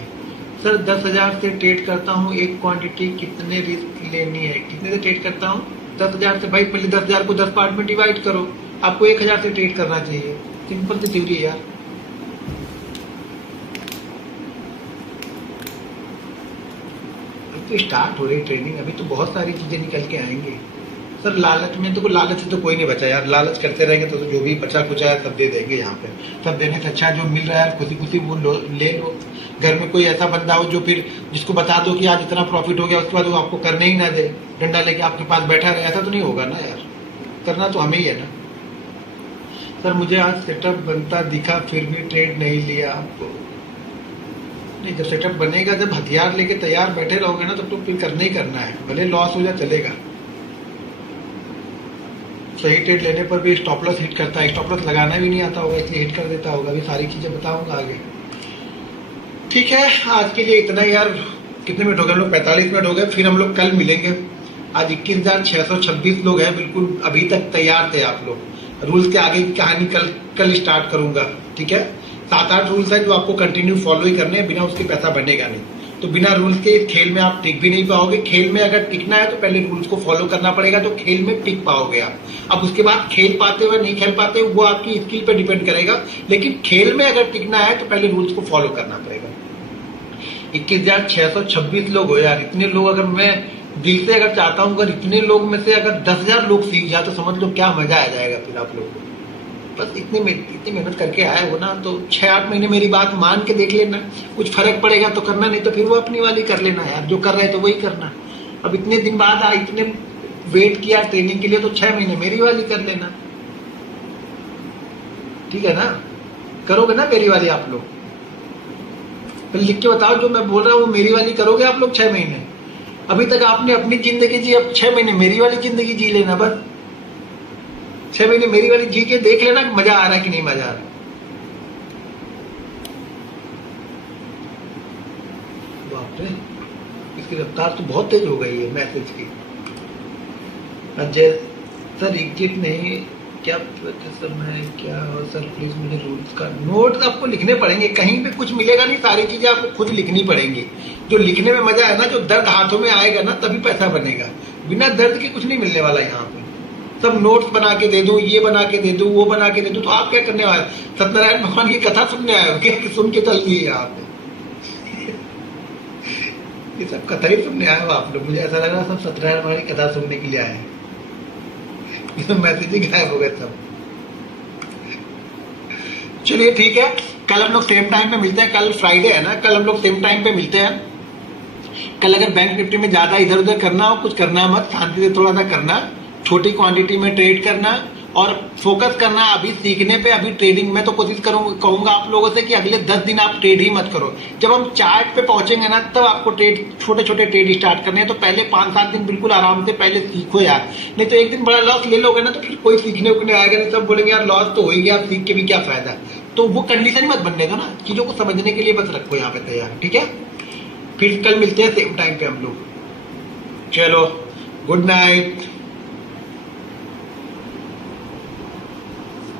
सर 10,000 से ट्रेड करता हूँ, एक क्वांटिटी कितने रिस्क लेनी है? कितने से ट्रेड करता हूँ? 10,000 से। भाई पहले 10,000 को 10 पार्ट में डिवाइड करो, आपको 1,000 से ट्रेड करना चाहिए। सिंपल सी थ्योरी है यार। अभी तो स्टार्ट हो रही ट्रेनिंग, अभी तो बहुत सारी चीजें निकल के आएंगे। सर लालच में तो लालच से तो कोई नहीं बचा यार, लालच करते रहेंगे तो जो भी बचा कुचा है सब दे देंगे यहाँ पे। सब देने से अच्छा जो मिल रहा है खुशी खुशी वो ले लो। घर में कोई ऐसा बंदा हो जो फिर जिसको बता दो कि आज इतना प्रॉफिट हो गया, उसके बाद वो आपको करने ही ना दे, डंडा लेके आपके पास बैठा रहे, ऐसा तो नहीं होगा ना यार। करना तो हमें ही है ना। सर मुझे आज सेटअप बनता दिखा फिर भी ट्रेड नहीं लिया आपको। नहीं, जब सेटअप बनेगा, जब हथियार लेके तैयार बैठे रहोगे ना, तब तो फिर करना ही करना है, भले लॉस हो जाए चलेगा। सही ट्रेड लेने पर भी स्टॉप लॉस हिट करता है, स्टॉप लॉस लगाना भी नहीं आता होगा इसलिए हिट कर देता होगा। अभी सारी चीजें बताऊंगा आगे। ठीक है, आज के लिए इतना ही यार। कितने मिनट हो गए हम लोग? 45 मिनट हो गए। फिर हम लोग कल मिलेंगे। आज 21,626 लोग हैं, बिल्कुल अभी तक तैयार थे आप लोग। रूल्स के आगे की कहानी कल स्टार्ट करूंगा, ठीक है। 7-8 रूल्स है जो आपको कंटिन्यू फॉलो ही करने हैं, बिना उसके पैसा बनेगा नहीं। तो बिना रूल्स के इस खेल में आप टिक भी नहीं पाओगे। खेल में अगर टिकना है तो पहले रूल्स को फॉलो करना पड़ेगा, तो खेल में टिक पाओगे आप। अब उसके बाद खेल पाते हुए नहीं खेल पाते वो आपकी स्किल पे डिपेंड करेगा, लेकिन खेल में अगर टिकना है तो पहले रूल्स को फॉलो करना पड़ेगा। 21,626 लोग हो यार। इतने लोग अगर मैं दिल से अगर चाहता हूं, अगर इतने लोग में से अगर 10,000 लोग सीख जाए तो समझ लो क्या मजा आ जाएगा फिर आप लोग को। बस इतनी मेहनत करके आए हो ना, तो 6-8 महीने मेरी बात मान के देख लेना। कुछ फर्क पड़ेगा तो करना, नहीं तो फिर वो अपनी वाली कर लेना यार। जो कर रहे हैं तो वही करना। अब इतने दिन बाद इतने वेट किया ट्रेनिंग के लिए, तो 6 महीने मेरी वाली कर लेना, ठीक है ना। करोगे ना मेरी वाली आप लोग? फिर लिख के बताओ जो मैं बोल रहा हूँ मेरी वाली करोगे आप लोग 6 महीने? अभी तक आपने अपनी जिंदगी जी, अब 6 महीने मेरी वाली जिंदगी जी लेना। बस 6 महीने मेरी वाली जी के देख लेना मजा आ रहा है कि नहीं मजा आ रहा। बाप रे, इसकी रफ्तार तो बहुत तेज हो गई है मैसेज की। अजय सर एग्जिट नहीं क्या समय क्या हो सर, प्लीज मुझे रूल्स का नोट आपको लिखने पड़ेंगे। कहीं पे कुछ मिलेगा नहीं, सारी चीजें आपको खुद लिखनी पड़ेंगी। जो लिखने में मजा है ना, जो दर्द हाथों में आएगा ना, तभी पैसा बनेगा। बिना दर्द के कुछ नहीं मिलने वाला यहाँ पे। सब नोट्स बना के दे दूं, ये बना के दे दूं, वो बना के दे दूं, तो आप क्या करने वाले? सत्यनारायण भगवान की कथा सुनने आए हो क्या? सुन के चल दिए यहाँ पे। ये सब कथा ही सुनने आए हो आप लोग। मुझे ऐसा लग रहा सब सत्यनारायण भगवान की कथा सुनने के लिए आए हैं। मैसेज ही गायब हो गए सब। चलिए ठीक है, कल हम लोग सेम टाइम पे मिलते हैं। कल फ्राइडे है ना, कल हम लोग सेम टाइम पे मिलते हैं। कल अगर बैंक निफ्टी में ज्यादा इधर उधर करना हो, कुछ करना मत, शांति से थोड़ा सा करना, छोटी क्वांटिटी में ट्रेड करना और फोकस करना अभी सीखने पे, अभी ट्रेडिंग में। तो कोशिश कहूंगा आप लोगों से कि अगले 10 दिन आप ट्रेड ही मत करो। जब हम चार्ट पे पहुंचेंगे ना, तब आपको ट्रेड, छोटे छोटे ट्रेड स्टार्ट करने हैं। तो पहले 5-7 दिन बिल्कुल आराम से पहले सीखो यार, नहीं तो एक दिन बड़ा लॉस ले लोगे ना, तो फिर कोई सीखने को नहीं आएगा। नहीं सब बोलेंगे यार लॉस तो हो ही गया, सीख के भी क्या फायदा। तो वो कंडीशन मत बनने दो ना, चीजों को समझने के लिए बस रखो यहाँ पे तैयार, ठीक है। फिर कल मिलते हैं सेम टाइम पे हम लोग। चलो, गुड नाइट।